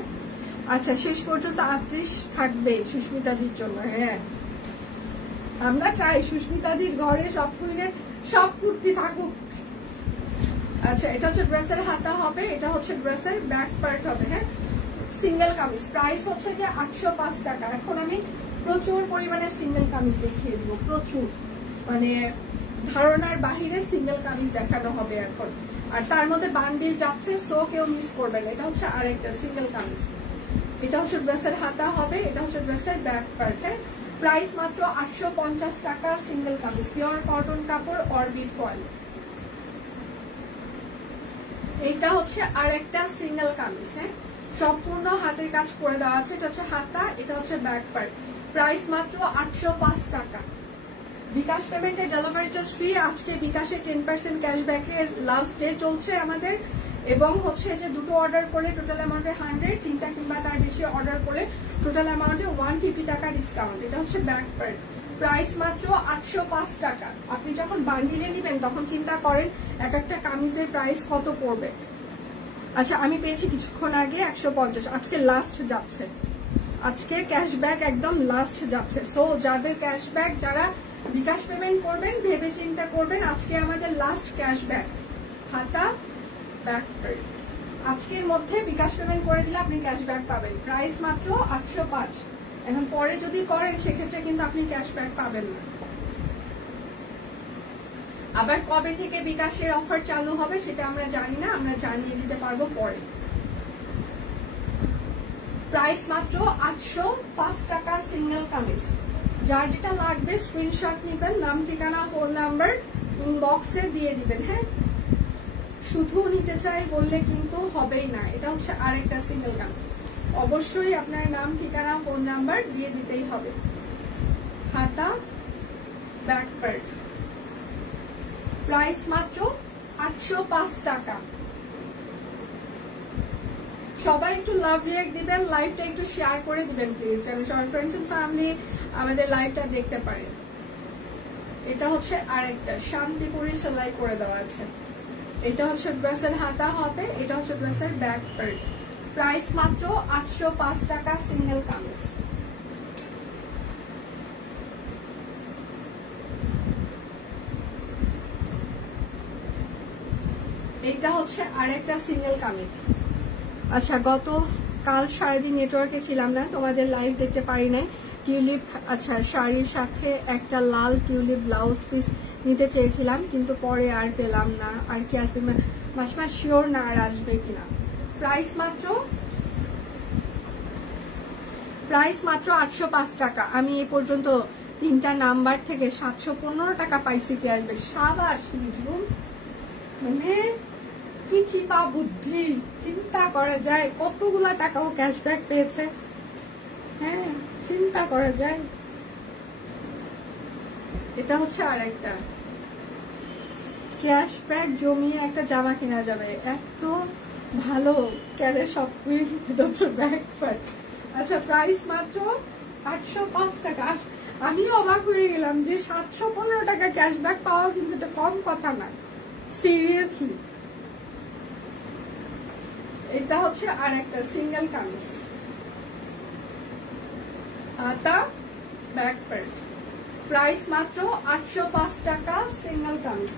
আচ্ছা, শেষ পর্যন্ত 38 থাকবে সুস্মিতাদির জন্য, হ্যাঁ। আমরা চাই সুস্মিতাদির ঘরে সব কুইনের সব কুর্তি থাকুক। আচ্ছা, এটা হচ্ছে ড্রেসের হাতা হবে, এটা হচ্ছে ড্রেসের ব্যাক পার্ট হবে, হ্যাঁ, সিঙ্গেল কামিজ, প্রাইস হচ্ছে যে 805 টাকা। এখন আমি প্রচুর পরিমাণে সিঙ্গেল কামিজ দেখিয়ে দিব, প্রচুর, মানে ধারণার বাহিরে সিঙ্গেল কামিজ দেখানো হবে এখন, আর তার মধ্যে বান্ডিল যাচ্ছে, সো কেউ মিস করবেন। এটা হচ্ছে আরেকটা সিঙ্গেল কামিজ, এটা হচ্ছে ড্রেসের হাতা হবে, এটা হচ্ছে ড্রেসের ব্যাক পার্ট, হ্যাঁ, প্রাইস মাত্র 850 টাকা, সিঙ্গেল কামিজ, পিওর কটন কাপড়, অরবিট ফয়েল। এইটা হচ্ছে আরেকটা সিঙ্গেল কামিজ, হ্যাঁ, সম্পূর্ণ হাতের কাজ করে দেওয়া আছে, এটা হচ্ছে হাতা, এটা হচ্ছে ব্যাক পার্ট, প্রাইস মাত্র 805 টাকা। বিকাশ পেমেন্টে ডেলিভারি চার্জ ফ্রি। আজকে বিকাশে 10% ক্যাশব্যাকের লাস্ট ডে চলছে আমাদের, এবং হচ্ছে যে দুটো অর্ডার করলে টোটাল অ্যামাউন্টে 100, তিনটা কিংবা তার বেশি অর্ডার করলে টোটাল অ্যামাউন্টে 150 টাকা ডিসকাউন্ট। এটা হচ্ছে ব্যাক পার্ট, প্রাইস মাত্র 805 টাকা। আপনি যখন বান্ডিলে নেবেন তখন চিন্তা করেন এক একটা কামিজের প্রাইস কত পড়বে। আচ্ছা, আমি পেয়েছি কিছুক্ষণ আগে 150, আজকে লাস্ট যাচ্ছে, আজকে ক্যাশব্যাক একদম লাস্ট যাচ্ছে। সো যাদের ক্যাশব্যাক, যারা বিকাশ পেমেন্ট করবেন ভেবে চিন্তা করবেন, আজকে আমাদের লাস্ট ক্যাশব্যাক, হাতা ব্যাক পার্ট, আজকের মধ্যে বিকাশ পেমেন্ট করে দিলে আপনি ক্যাশব্যাক পাবেন, প্রাইস মাত্র 805। এখন পরে যদি করেন সেক্ষেত্রে কিন্তু আপনি ক্যাশব্যাক পাবেন না। আবার কবে থেকে বিকাশের অফার চালু হবে সেটা আমরা জানি না, আমরা জানিয়ে দিতে পারবো পরে। প্রাইস মাত্র 805 টাকা সিঙ্গেল কামিজ। যার যেটা লাগবে স্ক্রিনশট নেবেন, নাম ঠিকানা ফোন নাম্বার ইনবক্সে দিয়ে দিবেন। হ্যাঁ, শুধু নিতে চাই বললে কিন্তু হবেই না। এটা হচ্ছে আরেকটা সিঙ্গেল কামিজ, অবশ্যই আপনার নাম ঠিকানা ফোন নাম্বার দিয়ে দিতেই হবে। হাতা ব্যাক পার্ট, প্রাইস মাত্র 805 টাকা। সবাই একটু লাভ রিঅ্যাক্ট দিবেন, লাইভটা একটু শেয়ার করে দিবেন প্লিজ, যেন সবার ফ্রেন্ডস এন্ড ফ্যামিলি আমাদের লাইভটা দেখতে পারে। এটা হচ্ছে আরেকটা শান্তিপুরি সেলাই করে দেওয়া আছে। এটা হচ্ছে ড্রেসের হাতা হবে, এটা হচ্ছে ড্রেসের ব্যাক পার্ট। প্রাইস মাত্র 805 টাকা সিঙ্গেল কামিজ। এটা হচ্ছে আরেকটা সিঙ্গেল কামিজ। আচ্ছা, গত কাল সারাদিন নেটওয়ার্কে ছিলাম না, তোমাদের লাইভ দেখতে পারি নাই। টিউলিপ, আচ্ছা শাড়ির সাথে একটা লাল টিউলিপ ব্লাউজ পিস নিতে চেয়েছিলাম, কিন্তু পরে আর পেলাম না। আর কি আসবে মাসিমা শিওর না আর আসবে কিনা। প্রাইস মাত্র 805 টাকা। আমি এ পর্যন্ত 3টা নাম্বার থেকে 715 টাকা পাইছি কি আসবে। সাবাস নিজরুম, মানে কি চিপা বুদ্ধি, চিন্তা করা যায় কতগুলা টাকাও ক্যাশব্যাক পেয়েছে। হ্যাঁ, চিন্তা করা যায়। এটা হচ্ছে আরেকটা ক্যাশব্যাক জমিয়ে একটা জামা কেনা যাবে, এত ভালো ক্যারে সব কুইজ। এটা হচ্ছে ব্যাক পার্ট। আচ্ছা, প্রাইস মাত্র 805 টাকা। আমি অবাক হয়ে গেলাম যে 715 টাকা ক্যাশব্যাক পাওয়া কিন্তু এটা কম কথা না, সিরিয়াসলি। এটা হচ্ছে আর একটা সিঙ্গেল কামিজ, হাতা ব্যাক পার্ট। প্রাইস মাত্র 805 টাকা সিঙ্গেল কামিজ।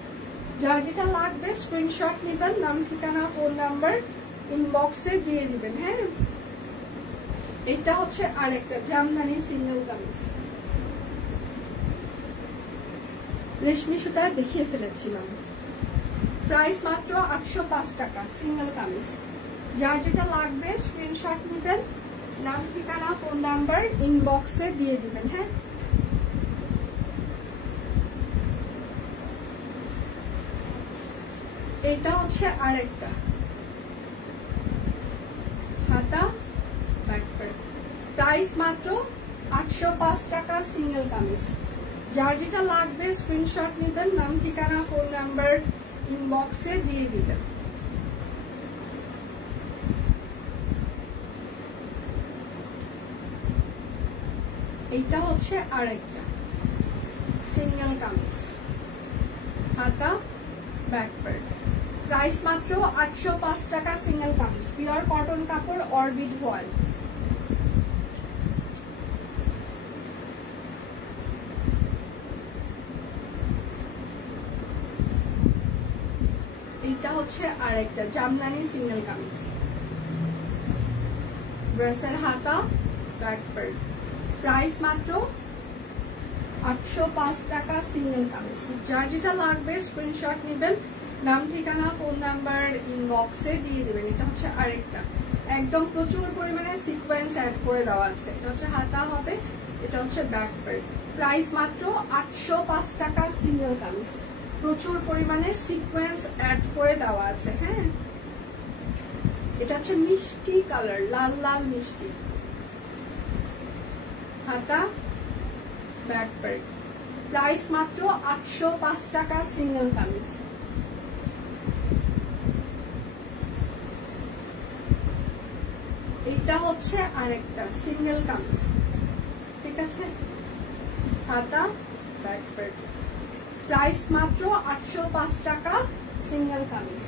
যার যেটা লাগবে স্ক্রিনশট নেবেন, নাম ঠিকানা ফোন নাম্বার ইনবক্সে দিয়ে দিবেন। হ্যাঁ, এটা হচ্ছে আরেকটা জামদানি সিঙ্গেল কামিজ। রেশমি সুতা দেখিয়ে ফেলেছিলাম। প্রাইস মাত্র 805 টাকা সিঙ্গেল কামিজ। যার যেটা লাগবে স্ক্রিনশট নেবেন, নাম ঠিকানা ফোন নাম্বার ইনবক্সে দিয়ে দিবেন। হ্যাঁ, এটা হচ্ছে আরেকটা হাতা ব্যাক পার্ট। প্রাইস মাত্র 805 টাকা সিঙ্গেল কামিজ। যার যেটা লাগবে স্ক্রিনশট নেবেন, নাম ঠিকানা ফোন নাম্বার ইনবক্সে দিয়ে দিবেন। এইটা হচ্ছে আরেকটা সিঙ্গেল কামিজ, হাতা ব্যাক পার্ট। প্রাইস মাত্র 805 টাকা সিঙ্গেল কামিজ। পিওর কটন কাপড়, অরবিট ভয়েল। এইটা হচ্ছে আরেকটা জামদানি সিঙ্গেল কামিজ, ড্রেসের হাতা ব্যাক পার্ট। প্রাইস মাত্র 805 টাকা সিঙ্গেল কামিজ। যার যেটা লাগবে স্ক্রিনশট নেবেন, নাম ঠিকানা ফোন নাম্বার ইনবক্সে দিয়ে দেবেন। এটা হচ্ছে আরেকটা একদম প্রচুর পরিমাণে সিকোয়েন্স অ্যাড করে দেওয়া আছে। এটা হচ্ছে হাতা হবে, এটা হচ্ছে ব্যাক পার্ট। প্রাইস মাত্র 805 টাকা সিঙ্গেল কামিজ। প্রচুর পরিমাণে সিকোয়েন্স অ্যাড করে দেওয়া আছে। হ্যাঁ, এটা হচ্ছে মিষ্টি কালার, লাল লাল মিষ্টি, হাতা ব্যাক পার্ট। প্রাইস মাত্র 805 টাকা সিঙ্গেল কামিজ। এটা হচ্ছে আরেকটা সিঙ্গেল কামিজ, ঠিক আছে, হাতা ব্যাক পার্ট। প্রাইস মাত্র 805 টাকা সিঙ্গেল কামিজ।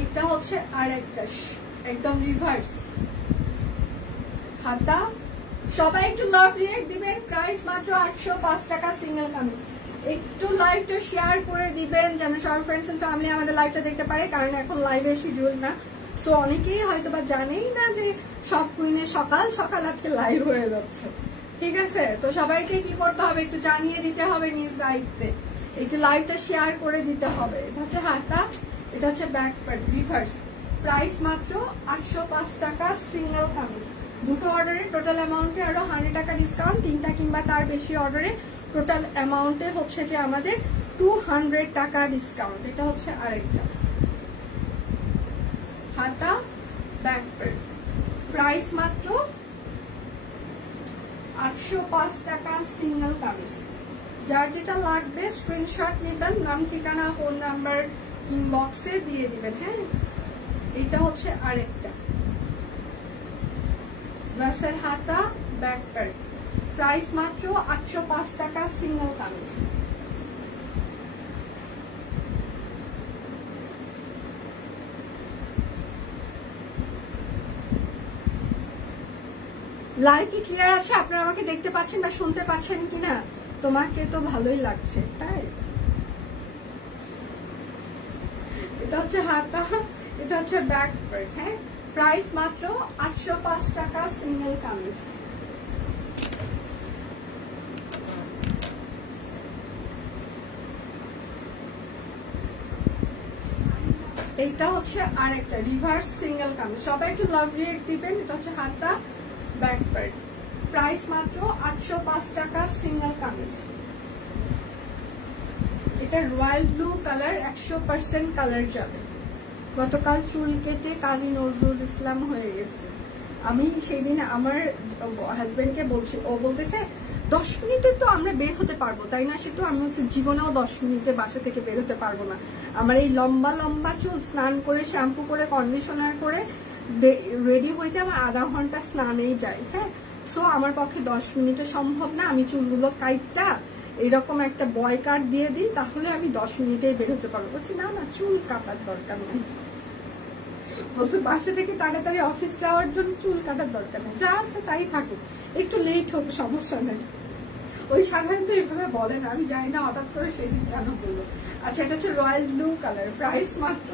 এটা হচ্ছে আরেকটা একদম রিভার্স, হাতা। সবাই একটু লাভ রিঅ্যাক্ট দিবেন। প্রাইস মাত্র 805 টাকা সিঙ্গেল কামিজ। একটু লাইভটা শেয়ার করে দিবেন যেন সব ফ্রেন্ডস এন্ড ফ্যামিলি আমাদের লাইভটা দেখতে পারে, কারণ এখন লাইভে শিডিউল না। সো অনেকেই হয়তো বা জানেই না যে সব কুইনে সকাল সকাল আজকে লাইভ হয়ে যাচ্ছে। ঠিক আছে, তো সবাইকে কি করতে হবে একটু জানিয়ে দিতে হবে নিজ দায়িত্বে, একটু লাইভটা শেয়ার করে দিতে হবে। এটা হচ্ছে হাতা, এটা হচ্ছে ব্যাক পার্ট রিভার্স। প্রাইস মাত্র 805 টাকা সিঙ্গেল কামিজ। দুটো অর্ডারে টোটাল অ্যামাউন্টে আরো 100 টাকা ডিসকাউন্ট, তিনটা কিংবা তার বেশি অর্ডারে টোটাল অ্যামাউন্টে হচ্ছে যে আমাদের 200 টাকা ডিসকাউন্ট। এটা হচ্ছে আরেকটা হাতা ব্যাক পার্ট, প্রাইস মাত্র 805 টাকা সিঙ্গেল কামিজ। যার যেটা লাগবে স্ক্রিনশট নেবেন, নাম ঠিকানা ফোন নাম্বার ইনবক্সে দিয়ে দিবেন। হ্যাঁ, এটা হচ্ছে আরেকটা ড্রেসের হাতা ব্যাক পার্ট, প্রাইস মাত্র 805 টাকা সিঙ্গেল কামিজ। লাইভ কি ক্লিয়ার আছে? আপনারা আমাকে দেখতে পাচ্ছেন বা শুনতে পাচ্ছেন কিনা? তোমাকে তো ভালোই লাগছে, তাই? এটা হচ্ছে হাতা, এটা হচ্ছে ব্যাক পার্ট। হ্যাঁ, প্রাইস মাত্র 805 টাকা সিঙ্গেল কামিজ। এইটা হচ্ছে আরেকটা রিভার্স সিঙ্গেল কামিজ। সবাই একটু লাভ রিয়েক্ট দিবেন। এটা হচ্ছে হাতা ব্যাক পার্ট, প্রাইস মাত্র 805 টাকা সিঙ্গেল কামিজ। এটা রয়্যাল ব্লু কালার, 100% কালার যাবে। গতকাল চুল কেটে কাজী নজরুল ইসলাম হয়ে গেছে। আমি সেই দিন আমার হাজবেন্ডকে বলছি, ও বলতেছে 10 মিনিটে তো আমরা বের হতে পারবো, তাই না? সে তো আমি জীবনেও 10 মিনিটে বাসা থেকে বের হতে পারবো না। আমার এই লম্বা লম্বা চুল স্নান করে শ্যাম্পু করে কন্ডিশনার করে রেডি হইতে আমার আধা ঘন্টা স্নানেই যায়। হ্যাঁ, সো আমার পক্ষে 10 মিনিটে সম্ভব না। আমি চুলগুলো কাইটটা এরকম একটা বয় কাট দিয়ে দিই, তাহলে আমি 10 মিনিটে বের হতে পারবো। বলছি না না, চুল কাটার দরকার নেই। বলছে বাসা থেকে তাড়াতাড়ি অফিস যাওয়ার জন্য চুল কাটার দরকার নেই, যা আছে তাই থাকুক, একটু লেট হোক সমস্যা নেই। ওই সাধারণত এইভাবে বলে না, আমি জানি না হঠাৎ করে সেদিন কেন বললো। আচ্ছা, এটা হচ্ছে রয়্যাল ব্লু কালার, প্রাইস মাত্র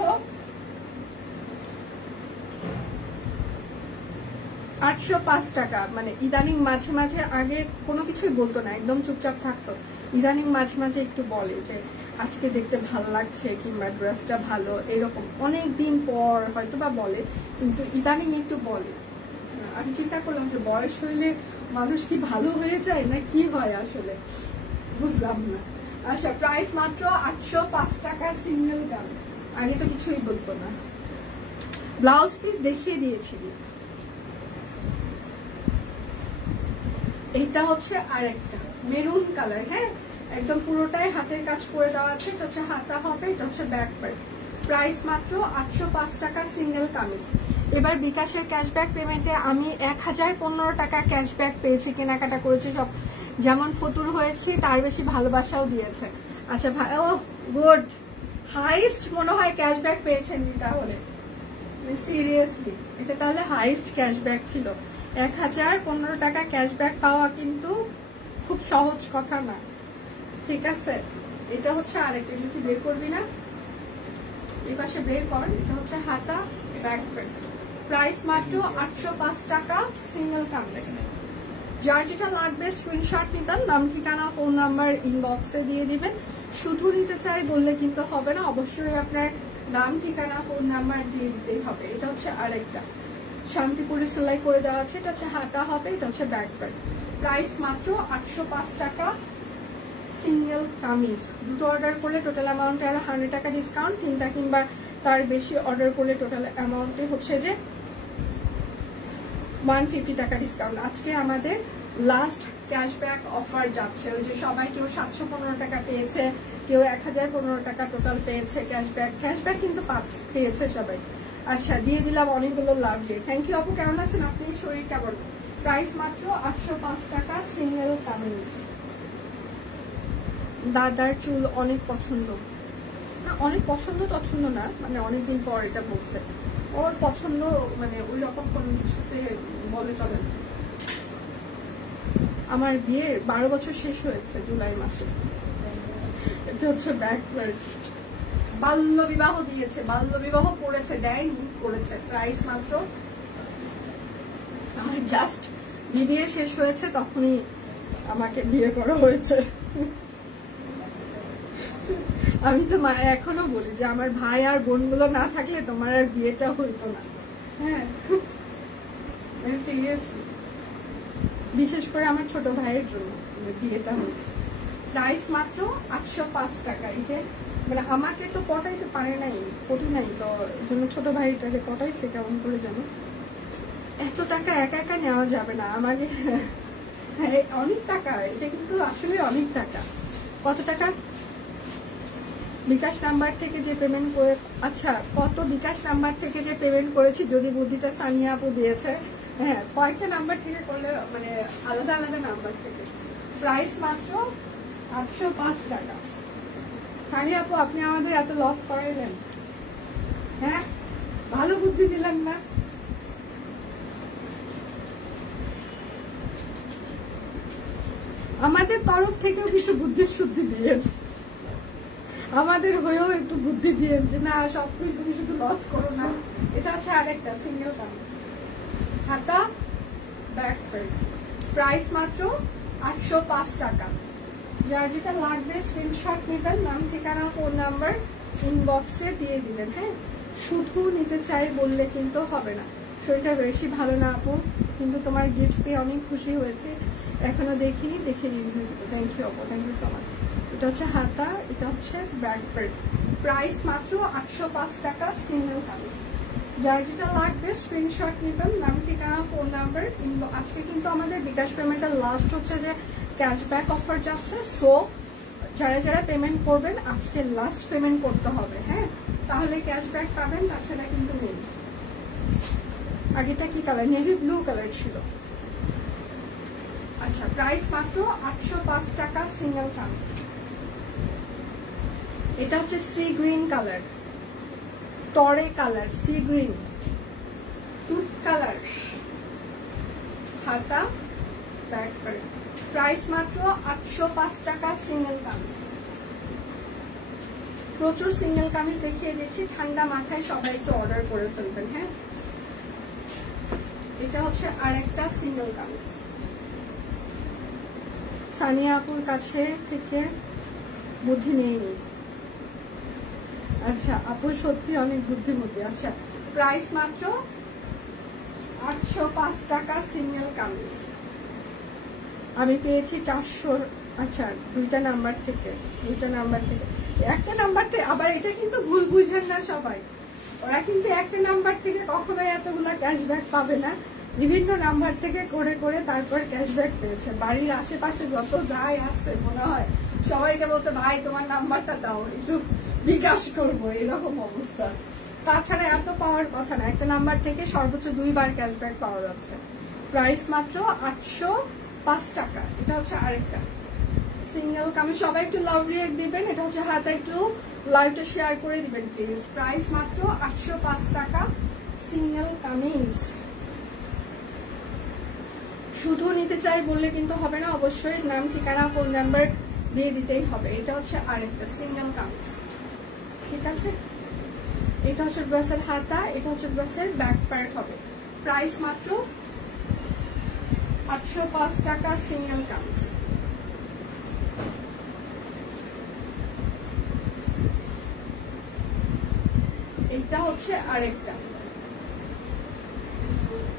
805 টাকা। মানে ইদানিং মাঝে মাঝে আগে কোনো কিছুই বলতো না, একদম চুপচাপ থাকতো। ইদানিং মাঝে মাঝে একটু বলে যে আজকে দেখতে ভালো লাগছে কিংবা ড্রেসটা ভালো, এরকম অনেকদিন পর হয়তো বা বলে, কিন্তু ইদানিং একটু বলে। আমি চিন্তা করলাম যে বয়স হইলে মানুষ কি ভালো হয়ে যায় না কি হয় আসলে বুঝলাম না। আচ্ছা, প্রাইস মাত্র 805 টাকা সিঙ্গেল গান। আগে তো কিছুই বলতো না। ব্লাউজ পিস দেখিয়ে দিয়েছিল। এটা হচ্ছে আরেকটা মেরুন কালার। হ্যাঁ, একদম পুরোটাই হাতের কাজ করে দেওয়া আছে। এটা হচ্ছে হাতা হবে, এটা হচ্ছে ব্যাক পার্ট, প্রাইস মাত্র 805 টাকা সিঙ্গেল কামিজ। এবার বিকাশের ক্যাশব্যাক পেমেন্টে আমি 1015 টাকা ক্যাশব্যাক পেয়েছি, কেনাকাটা করেছি সব, যেমন ফতুর হয়েছি তার বেশি ভালোবাসাও দিয়েছে। আচ্ছা ভাই, ও গুড, হাইস্ট মনে হয় ক্যাশব্যাক পেয়েছেন তাহলে, সিরিয়াসলি এটা তাহলে হাইস্ট ক্যাশব্যাক ছিল। 1015 টাকা ক্যাশব্যাক পাওয়া কিন্তু খুব সহজ কথা না। ঠিক আছে, এটা হচ্ছে আরেকটা, কি বের করবি না, এই পাশে বের কর। এটা হচ্ছে হাতা ব্যাক পার্ট, প্রাইস মাত্র 805 টাকা সিঙ্গেল কামিজ। যার যেটা লাগবে স্ক্রিনশট নিবেন, নাম ঠিকানা ফোন নাম্বার ইনবক্সে দিয়ে দিবেন। শুধু নিতে চাই বললে কিন্তু হবে না, অবশ্যই আপনার নাম ঠিকানা ফোন নাম্বার দিয়ে দিতেই হবে। এটা হচ্ছে আরেকটা শান্তিপুরে সেলাই করে দেওয়া আছে। এটা হচ্ছে হাতা হবে, এটা হচ্ছে ব্যাক পার্ট, প্রাইস মাত্র 805 টাকা সিঙ্গেল কামিজ। দুটো অর্ডার করলে টোটাল অ্যামাউন্টে আরো 100 টাকা ডিসকাউন্ট, তিনটা কিংবা তার বেশি অর্ডার করলে টোটাল অ্যামাউন্টে হচ্ছে যে 150 টাকা ডিসকাউন্ট। আজকে আমাদের লাস্ট ক্যাশব্যাক অফার যাচ্ছে। ওই যে সবাই কেউ 715 টাকা পেয়েছে, কেউ 1015 টাকা টোটাল পেয়েছে ক্যাশব্যাক। ক্যাশব্যাক কিন্তু পেয়েছে সবাই। আচ্ছা, দিয়ে দিলাম অনেকগুলো লাভ দিয়ে। থ্যাংক ইউ আপু, কেমন আছেন আপনি, শরীর কেমন? প্রাইস মাত্র 805 টাকা সিঙ্গেল কামিজ। দাদার চুল অনেক পছন্দ, অনেক পছন্দ পছন্দ না, মানে অনেকদিন পর এটা বলছে। ওর পছন্দ মানে ওই রকম কোন কিছুতে বলে চলে না। আমার বিয়ের 12 বছর শেষ হয়েছে জুলাই মাসে। এটা হচ্ছে ব্যাক পার্ট, বাল্য বিবাহ দিয়েছে, বাল্য বিবাহ করেছে, দেয়নি, করেছে। প্রাইস মাত্র, আমার জাস্ট বিয়ে শেষ হয়েছে তখনই আমাকে বিয়ে করা হয়েছে। আমি তো মা এখনো বলি যে আমার ভাই আর বোনগুলো না থাকলে তোমার আর বিয়েটা হইতো না। হ্যাঁ সিরিয়াসলি, বিশেষ করে আমার ছোট ভাইয়ের জন্য বিয়েটা হয়েছে। প্রাইস মাত্র 805 টাকা। এই যে মানে আমাকে তো পটাইতে পারে নাই, পটি নাই, তো এই জন্য ছোট ভাইটাকে পটাইছে কেমন করে জানো। এত টাকা একা একা নেওয়া যাবে না আমাকে, অনেক টাকা, এটা কিন্তু আসলে অনেক টাকা। কত টাকা বিকাশ নাম্বার থেকে যে পেমেন্ট করে, আচ্ছা কত বিকাশ নাম্বার থেকে যে পেমেন্ট করেছি, যদি বুদ্ধিটা সানিয়া আপু দিয়েছে। হ্যাঁ, কয়েকটা নাম্বার থেকে করলে মানে আলাদা আলাদা নাম্বার থেকে। প্রাইস মাত্র 805 টাকা। সানিয়া আপু আপনি আমাদের এত লস করাইলেন, হ্যাঁ ভালো বুদ্ধি দিলেন না। আমাদের তরফ থেকেও কিছু বুদ্ধি শুদ্ধি দিয়েন, আমাদের হয়েও একটু বুদ্ধি দিয়েন যে না সবকিছু তুমি শুধু লস করো না। এটা হচ্ছে আরেকটা সিঙ্গেল কামিজ, হাতা ব্যাক প্যান্ট। প্রাইস মাত্র 805 টাকা। যার যেটা লাগবে স্ক্রিনশট নেবেন, নাম ঠিকানা ফোন নাম্বার ইনবক্সে দিয়ে দিবেন। হ্যাঁ, শুধু নিতে চাই বললে কিন্তু হবে না। শরীরটা বেশি ভালো না আপু, কিন্তু তোমার গিফট পেয়ে অনেক খুশি হয়েছে, এখনো দেখিনি, দেখে রিভিউ দেবো। থ্যাংক ইউ আপু, থ্যাংক ইউ সো মাচ। এটা হচ্ছে হাতা, এটা হচ্ছে ব্যাক প্যান্ট। প্রাইস মাত্র 805 টাকা সিঙ্গেল কামিজ। যার যেটা লাগবে স্ক্রিনশট নেবেন, নাম ঠিকানা ফোন নাম্বার। আজকে কিন্তু আমাদের বিকাশ পেমেন্টের লাস্ট হচ্ছে যে ক্যাশব্যাক অফার যাচ্ছে, সো যারা যারা পেমেন্ট করবেন আজকে লাস্ট পেমেন্ট করতে হবে। হ্যাঁ, তাহলে ক্যাশব্যাক পাবেন, তাছাড়া কিন্তু নেই। আগেটা কি কালার, নেভি ব্লু কালার ছিল। আচ্ছা, প্রাইস মাত্র 805 টাকা সিঙ্গেল কামিজ। এটা হচ্ছে সি গ্রিন কালার, টরে কালার, সি গ্রিন টুট কালার, হাতা ব্যাক প্যান্ট। প্রাইস মাত্র 805 টাকা সিঙ্গেল কামিজ। প্রচুর সিঙ্গেল কামিজ দেখিয়ে দিচ্ছি, ঠান্ডা মাথায় সবাই একটু অর্ডার করে ফেলবেন। হ্যাঁ, এটা হচ্ছে আরেকটা সিঙ্গেল কামিজ। সানিয়া আপুর কাছে থেকে বুদ্ধি নেইনি। আচ্ছা আপু সত্যি অনেক বুদ্ধিমতী। আচ্ছা, প্রাইস মাত্র 805 টাকা সিঙ্গেল কামিজ। আমি পেয়েছি 400। আচ্ছা, দুইটা নাম্বার থেকে, একটা নাম্বার থেকে। আবার এটা কিন্তু ভুল বুঝেন না সবাই, ওরা কিন্তু একটা নাম্বার থেকে কখনোই এতগুলা ক্যাশব্যাক পাবে না, বিভিন্ন নাম্বার থেকে করে করে তারপর ক্যাশব্যাক পেয়েছে। বাড়ির আশেপাশে যত যায় আসছে মনে হয় সবাইকে বলছে ভাই তোমার নাম্বারটা দাও, একটু বিকাশ করবো, এরকম অবস্থা। তাছাড়া এত পাওয়ার কথা না, একটা নাম্বার থেকে সর্বোচ্চ 2 বার ক্যাশব্যাক পাওয়া যাচ্ছে। প্রাইস মাত্র 805 টাকা। এটা হচ্ছে আরেকটা সিঙ্গেল কামিজ। সবাই একটু লাভ রিঅ্যাক্ট দিবেন, এটা হচ্ছে হাতে একটু লাইভটা শেয়ার করে দিবেন প্লিজ। প্রাইস মাত্র 805 টাকা সিঙ্গেল কামিজ। শুধু নিতে চাই বললে কিন্তু হবে না, অবশ্যই নাম ঠিকানা ফোন নাম্বার দিয়ে দিতেই হবে। এটা হচ্ছে আরেকটা সিঙ্গেল কামিজ, ঠিক আছে। এটা হচ্ছে ড্রেসের হাতা, এটা হচ্ছে ড্রেসের ব্যাক পার্ট হবে। প্রাইস মাত্র 805 টাকা সিঙ্গেল কামিজ। এটা হচ্ছে আরেকটা,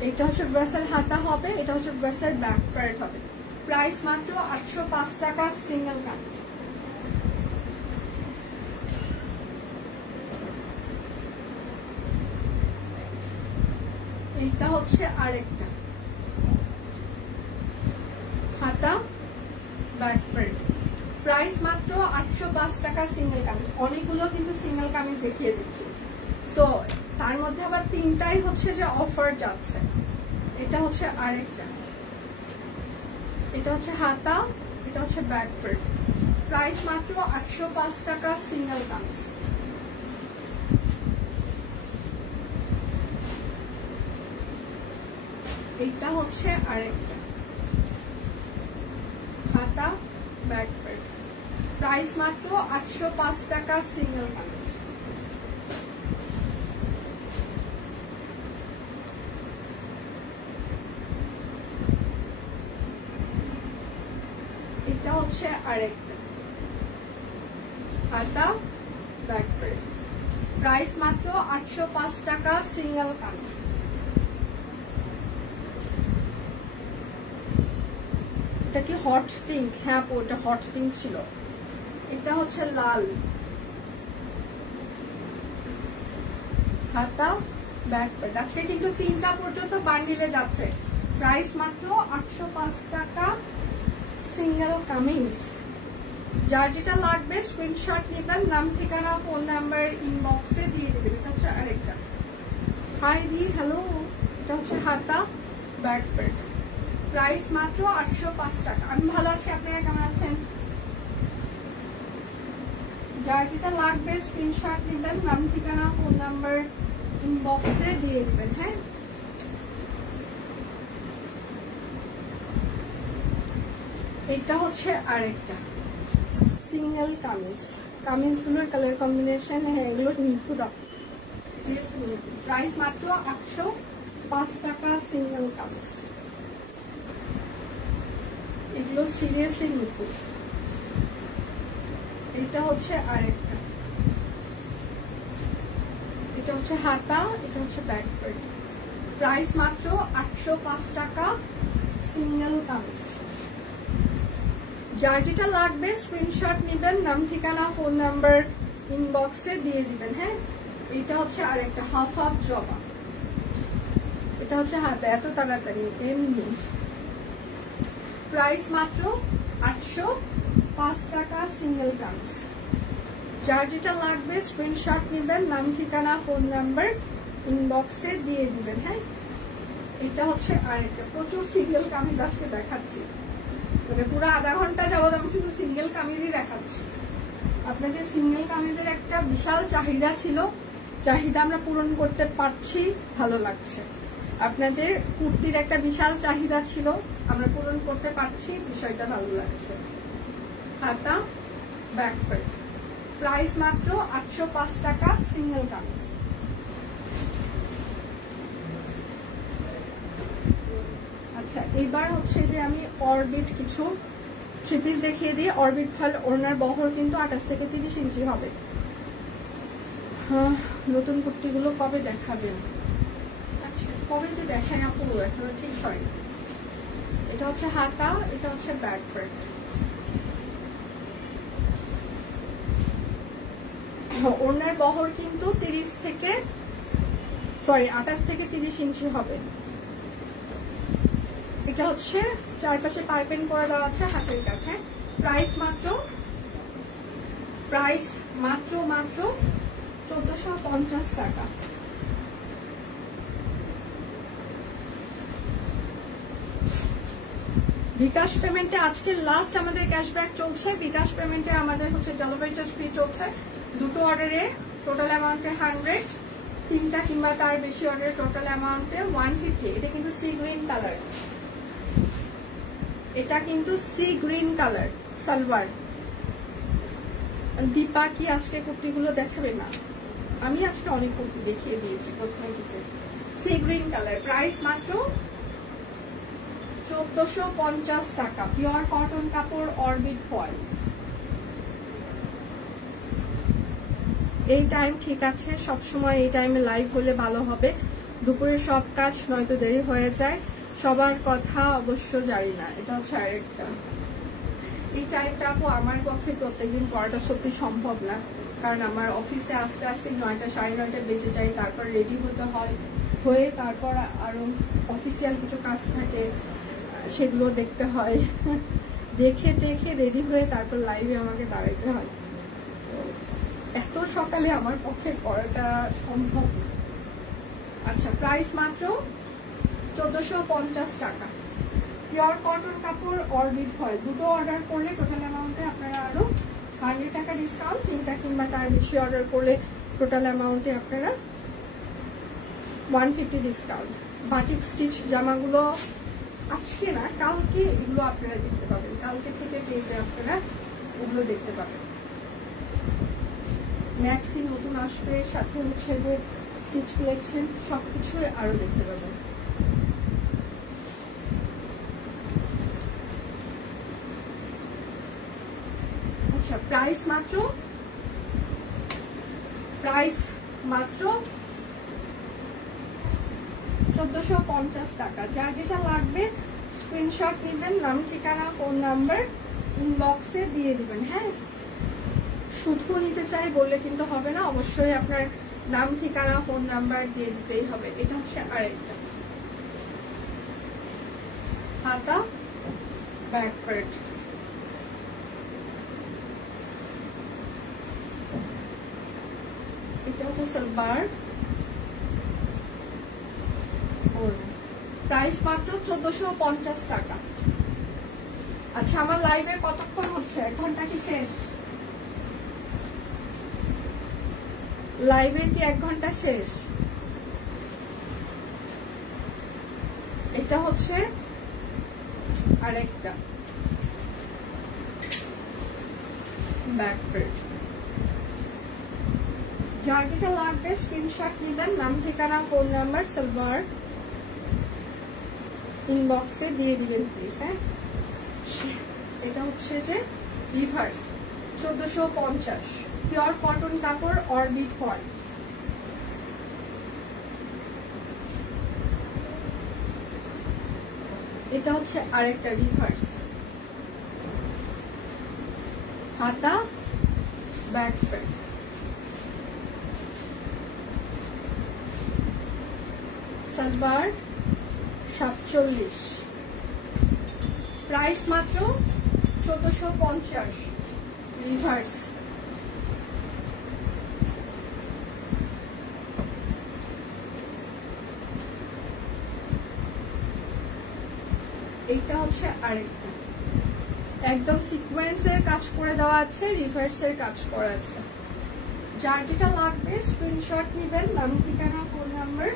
এটা হচ্ছে ড্রেসের হাতা হবে, এটা হচ্ছে ড্রেসের ব্যাক পার্ট হবে। প্রাইস মাত্র 805 টাকা সিঙ্গেল কামিজ। এইটা হচ্ছে আরেকটা, হাতা ব্যাক পার্ট। প্রাইস মাত্র 805 টাকা সিঙ্গেল কামিজ। অনেকগুলো কিন্তু সিঙ্গেল কামিজ দেখিয়ে দিচ্ছি, সো তার মধ্যে আবার 3টাই হচ্ছে যে অফার যাচ্ছে। এটা হচ্ছে আরেকটা, এটা হচ্ছে হাতা, এটা হচ্ছে ব্যাক পার্ট। প্রাইস মাত্র 805 টাকা সিঙ্গেল কামিজ। এটা হচ্ছে আরেকটা, হাতা ব্যাক পার্ট। প্রাইস মাত্র 805 টাকা সিঙ্গেল কামিজ। হচ্ছে আরেকটা হাতা ব্যাক প্রিন্ট, প্রাইস মাত্র 805 টাকা সিঙ্গেল কামিজ। এটা কি হট পিঙ্ক? হ্যাঁ ওটা হট পিঙ্ক ছিল। এটা হচ্ছে লাল, হাতা ব্যাক প্যান্ট। আজকে কিন্তু 3টা পর্যন্ত বান্ডিলে যাচ্ছে, প্রাইস মাত্র 805 টাকা সিঙ্গেল কামিজ। যার যেটা লাগবে স্ক্রিনশট নেবেন, নাম ঠিকানা ফোন নাম্বার ইনবক্সে দিয়ে দেবেন। এটা হচ্ছে আরেকটা হাই দি হ্যালো, এটা হচ্ছে হাতা ব্যাক প্যান্ট, প্রাইস মাত্র 805 টাকা। আমি ভালো আছি, আপনারা কেমন আছেন? যার যেটা লাগবে স্ক্রিনশট নেবেন, নাম ঠিকানা ফোন নাম্বার ইনবক্সে দিয়ে দিবেন। হ্যাঁ এটা হচ্ছে আরেকটা সিঙ্গেল কামিজ। কামিজগুলোর কালার কম্বিনেশন হ্যাঁ এগুলো নিখুঁত, সিরিয়াসলি প্রাইস মাত্র 805 টাকা সিঙ্গেল কামিজ। এগুলো সিরিয়াসলি নিখুঁত। এটা হচ্ছে আরেকটা, এটা হচ্ছে হাতা, এটা হচ্ছে ব্যাক প্যান্ট, প্রাইস মাত্র 805 টাকা সিঙ্গেল কামিজ। যার যেটা লাগবে স্ক্রিনশট নেবেন, নাম ঠিকানা ফোন নাম্বার ইনবক্সে দিয়ে দিবেন। হ্যাঁ এটা হচ্ছে আরেকটা হাফ হাফ জবা, এটা হচ্ছে হাতা, এত তাড়াতাড়ি এমনি, প্রাইস মাত্র 805 টাকা সিঙ্গেল কামিজ। যার যেটা লাগবে স্ক্রিনশট নেবেন, নাম ঠিকানা ফোন নাম্বার ইনবক্সে দিয়ে দিবেন। হ্যাঁ এটা হচ্ছে আরেকটা, প্রচুর সিঙ্গেল কামিজ আজকে দেখাচ্ছি, মানে পুরো আধা ঘন্টা যাবত আমি শুধু সিঙ্গেল কামিজই দেখাচ্ছি। আপনাদের সিঙ্গেল কামিজের একটা বিশাল চাহিদা ছিল, চাহিদা আমরা পূরণ করতে পারছি, ভালো লাগছে। আপনাদের কুর্তির একটা বিশাল চাহিদা ছিল, আমরা পূরণ করতে পারছি, বিষয়টা ভালো লাগছে। হাতা ব্যাক প্যান্ট, প্রাইস মাত্র 805 টাকা সিঙ্গেল কামিজ। আচ্ছা এবার হচ্ছে যে আমি অরবিট কিছু থ্রি পিস দেখিয়ে দিই। অরবিট ফল ওড়নার বহর কিন্তু 28 থেকে 30 ইঞ্চি হবে। নতুন কুর্তিগুলো কবে দেখাবেন? আচ্ছা কবে যে দেখায় আপু এখনো ঠিক হয়নি। এটা হচ্ছে হাতা, এটা হচ্ছে ব্যাক প্যান্ট। ওড়নার বহর কিন্তু 28 থেকে 30 ইঞ্চি হবে। এটা হচ্ছে চারপাশে পাইপিং করে দেওয়া আছে হাতের কাছে, প্রাইস মাত্র 1450 টাকা। বিকাশ পেমেন্টে আজকে লাস্ট আমাদের ক্যাশব্যাক চলছে। বিকাশ পেমেন্টে আমাদের হচ্ছে ডেলিভারি চার্জ ফ্রি চলছে। দুটো অর্ডারে টোটাল অ্যামাউন্টে 100, 3টা কিংবা তার বেশি অর্ডারে টোটাল অ্যামাউন্টে 150। এটা কিন্তু সি গ্রিন কালার, এটা কিন্তু sea green colour salwar. Dipa কি আজকে কুর্তিগুলো দেখাবে না? আমি আজকে অনেক কুর্তি দেখিয়ে দিয়েছি প্রথমে দিকে। সি গ্রিন কালার, প্রাইস মাত্র 1450 টাকা, পিওর কটন কাপড়, অরবিট ফয়েল। এই টাইম ঠিক আছে, সবসময় এই টাইমে লাইভ হলে ভালো হবে। দুপুরে সব কাজ নয়তো দেরি হয়ে যায়, সবার কথা অবশ্য জানি না। এটা হচ্ছে আরেকটা, এই টাইমটা আপু আমার পক্ষে প্রত্যেকদিন করাটা সত্যি সম্ভব না, কারণ আমার অফিসে আস্তে আস্তে 9টা 9:30 বেজে যায়, তারপর রেডি হতে হয়, হয়ে তারপর আরো অফিসিয়াল কিছু কাজ থাকে, সেগুলো দেখতে হয়, দেখে রেডি হয়ে তারপর লাইভে আমাকে দাঁড়াইতে হয়। এত সকালে আমার পক্ষে করাটা সম্ভব না। আচ্ছা প্রাইস মাত্র 1450 টাকা, পিওর কটন কাপড়, অরবিট ফয়েল। দুটো অর্ডার করলে টোটাল অ্যামাউন্টে আপনারা আরো 100 টাকা ডিসকাউন্ট, 3টা কিংবা তার বেশি অর্ডার করলে টোটাল অ্যামাউন্টে আপনারা 150 ডিসকাউন্ট। বাটিক স্টিচ জামাগুলো আজকে না কালকে এগুলো আপনারা দেখতে পাবেন, কালকে থেকে পেজে আপনারা এগুলো দেখতে পাবেন। ম্যাক্সি নতুন আসবে, সাথে হচ্ছে যে স্টিচ কালেকশন সবকিছু আরো দেখতে পাবেন। প্রাইস মাত্র 1450 টাকা। যার যেটা লাগবে স্ক্রিনশট নেবেন, নাম ঠিকানা ফোন নাম্বার ইনবক্সে দিয়ে দিবেন। হ্যাঁ, শুধু নিতে চাই বললে কিন্তু হবে না, অবশ্যই আপনার নাম ঠিকানা ফোন নাম্বার দিয়ে দিতেই হবে। এটা হচ্ছে আরেকটা হাতা ব্যাক পার্ট। এটা হচ্ছে সালোয়ার, প্রাইস মাত্র 1450 টাকা। আচ্ছা, আমার লাইভে কতক্ষণ হচ্ছে? 1 ঘন্টা কি শেষ? লাইভের কি 1 ঘন্টা শেষ? এটা হচ্ছে আরেকটা ব্যাক পার্ট। যার যেটা লাগবে স্ক্রিনশট নেবেন, নাম ঠিকানা ফোন নাম্বার সালোয়ার ইনবক্সে দিয়ে দিবেন প্লিজ। হ্যাঁ, এটা হচ্ছে যে রিভার্স 1450 পিওর কটন কাপড় অরবিট ফল। এটা হচ্ছে আরেকটা রিভার্স হাতা ব্যাক পার্ট। সালোয়ার 47, প্রাইস মাত্র 1450 রিভার্স। এটা হচ্ছে আরেকটা একদম সিকোয়েন্সের কাজ করে দেওয়া আছে, রিভার্সের কাজ করা আছে। যার যেটা লাগবে স্ক্রিনশট নেবেন, নাম ঠিকানা ফোন নাম্বার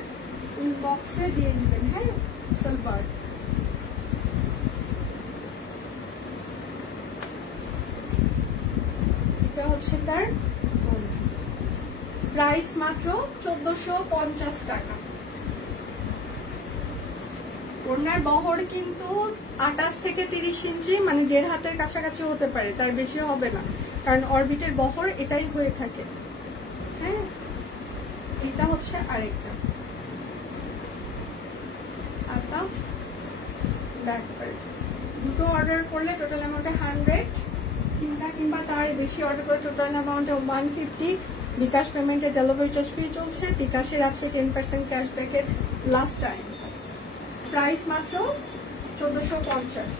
ইনবক্সে দিয়ে দিবেন। হ্যাঁ, সালোয়ার এটা হচ্ছে তার প্রাইস মাত্র 1450 টাকা। ওড়নার বহর কিন্তু 28 থেকে 30 ইঞ্চি, মানে 1.5 হাতের কাছাকাছি হতে পারে, তার বেশি হবে না, কারণ অরবিটের বহর এটাই হয়ে থাকে। হ্যাঁ, এটা হচ্ছে আরেকটা আতা ব্যাক পার্ট। দুটো অর্ডার করলে টোটাল অ্যামাউন্টে 100, তিনটা কিংবা তার বেশি অর্ডার করে টোটাল অ্যামাউন্টে 150। বিকাশ পেমেন্টে ডেলিভারি চার্জ ফ্রি চলছে। বিকাশের আজকে 10% ক্যাশব্যাকের লাস্ট টাইম, প্রাইস মাত্র 1450।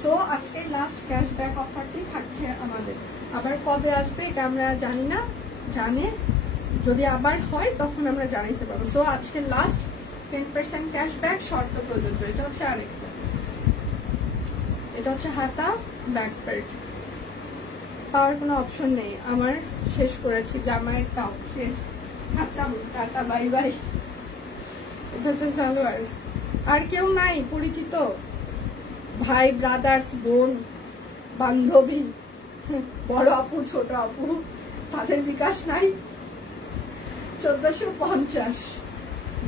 সো আজকে লাস্ট ক্যাশব্যাক অফারটি থাকছে আমাদের। আবার কবে আসবে এটা আমরা জানি না, যদি আবার হয় তখন আমরা জানাইতে পারবো। সো আজকে লাস্ট 10% ক্যাশব্যাক শর্ত প্রযোজ্য। এটা হচ্ছে আরেকটা, এটা হচ্ছে হাতা ব্যাক পার্ট। পাওয়ার কোনো অপশন নেই, আমার শেষ করেছি, জামাইয়ের তাও শেষ। হাতা টাটা বাই বাই। এটা হচ্ছে সালোয়ার। আর কেউ নাই পরিচিত? ভাই, ব্রাদার্স, বোন, বান্ধবী, বড় আপু, ছোট আপু, তাদের বিকাশ নাই? 1450।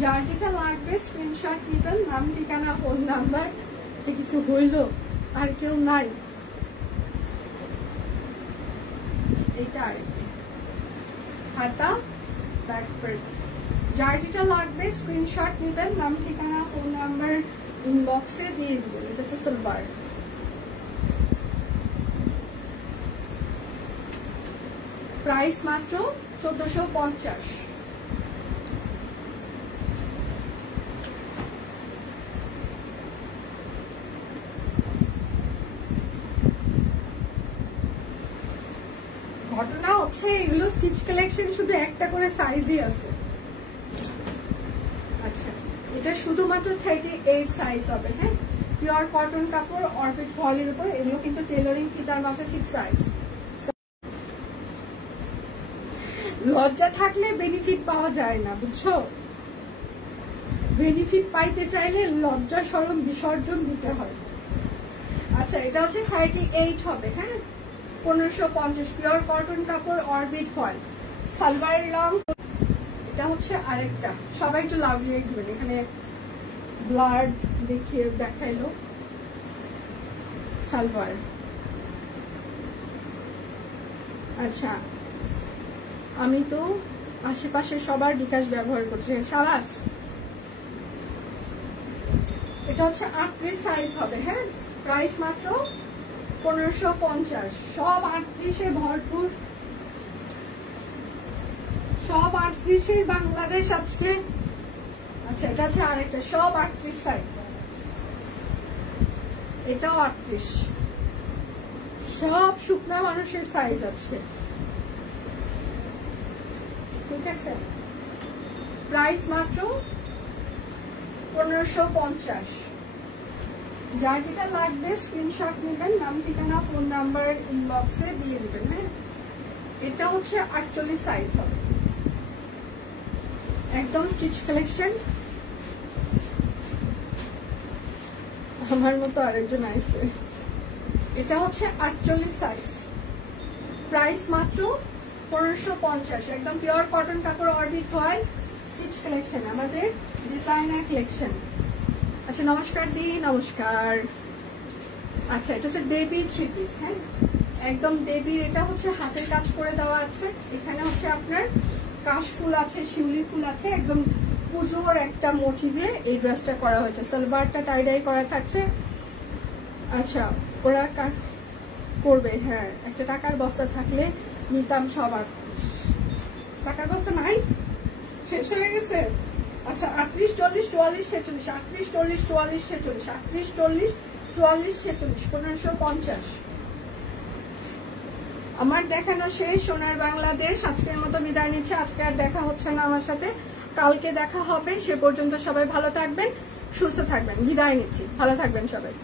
যার যেটা লাগবে স্ক্রিনশট নিবেন, নাম ঠিকানা ফোন নাম্বার। কিছু হইল? আর কেউ নাই? এটা আরেকটা হাতা ব্যাক পার্ট। যার যেটা লাগবে স্ক্রিনশট নেবেন, নাম ঠিকানা ফোন নাম্বার ইনবক্সে দিয়ে দিবেন। এটা হচ্ছে সালোয়ার, প্রাইস মাত্র 1450। ঘটনা হচ্ছে এগুলো স্টিচ কালেকশন শুধু একটা করে সাইজই আছে। আচ্ছা, এটা শুধুমাত্র 38 সাইজ হবে। হ্যাঁ, পিওর কটন কাপড় অরবিট ফলের উপর। এগুলো কিন্তু টেলারিং ফিতার মাপে ফিক্স সাইজ। লজ্জা থাকলে বেনিফিট পাওয়া যায় না, বুঝছো? বেনিফিট পাইতে চাইলে লজ্জা শরম বিসর্জন দিতে হয়। আচ্ছা, এটা হচ্ছে 38 হবে। হ্যাঁ, 1550 পিওর কটন কাপড় অরবিট ফল। সালোয়ারের রং এটা হচ্ছে আরেকটা। সবাই একটু লাভ লিয়ে দিবেন, এখানে ব্লাড দেখিয়ে দেখাইলো। সালোয়ার আচ্ছা, আমি তো আশেপাশে সবার বিকাশ ব্যবহার করছি। সাবাস। এটা হচ্ছে 38 সাইজ হবে। হ্যাঁ, প্রাইস মাত্র 1550। সব 38-এ ভরপুর, সব 38-এর বাংলাদেশ আজকে। আচ্ছা, এটা আছে আরেকটা, সব 38 সাইজ, এটাও 38। সব শুকনা মানুষের সাইজ আছে, ঠিক আছে। প্রাইস মাত্র 1550। যার যেটা লাগবে স্ক্রিনশট নেবেন, নাম ঠিকানা ফোন নাম্বার ইনবক্সে দিয়ে দিবেন। হ্যাঁ, এটা হচ্ছে 48 সাইজ হবে, একদম স্টিচ কালেকশন। আমার মতো আরেকজন আইছে। এটা হচ্ছে 48 সাইজ, প্রাইস মাত্র 1550। একদম পিওর কটন কাপড়, অর্বিট ভয়েল স্টিচ কালেকশন, আমাদের ডিজাইনার কালেকশন। আচ্ছা, নমস্কার দি, নমস্কার। আচ্ছা, এটা হচ্ছে বেবি 3 পিস। হ্যাঁ, একদম বেবির। এটা হচ্ছে হাতের কাজ করে দেওয়া আছে। এখানে হচ্ছে আপনার কাশফুল আছে, শিউলি ফুল আছে, একদম পুজোর একটা মোটিভে এই ড্রেসটা করা হয়েছে। সালোয়ারটা টাইডাই করা থাকছে। আচ্ছা, ওরা করবে। হ্যাঁ, একটা টাকার বস্তা থাকলে নিতাম সবার। টাকার বস্তা নাই, শেষ হয়ে গেছে। আচ্ছা, 38 40 44 46, 38 40 44 46, 38 40 44 46, 1550। আমার দেখানো শেষ। সোনার বাংলাদেশ আজকের মতো বিদায় নিচ্ছে। আজকে আর দেখা হচ্ছে না আমার সাথে, কালকে দেখা হবে। সে পর্যন্ত সবাই ভালো থাকবেন, সুস্থ থাকবেন। বিদায় নিচ্ছি, ভালো থাকবেন সবাই।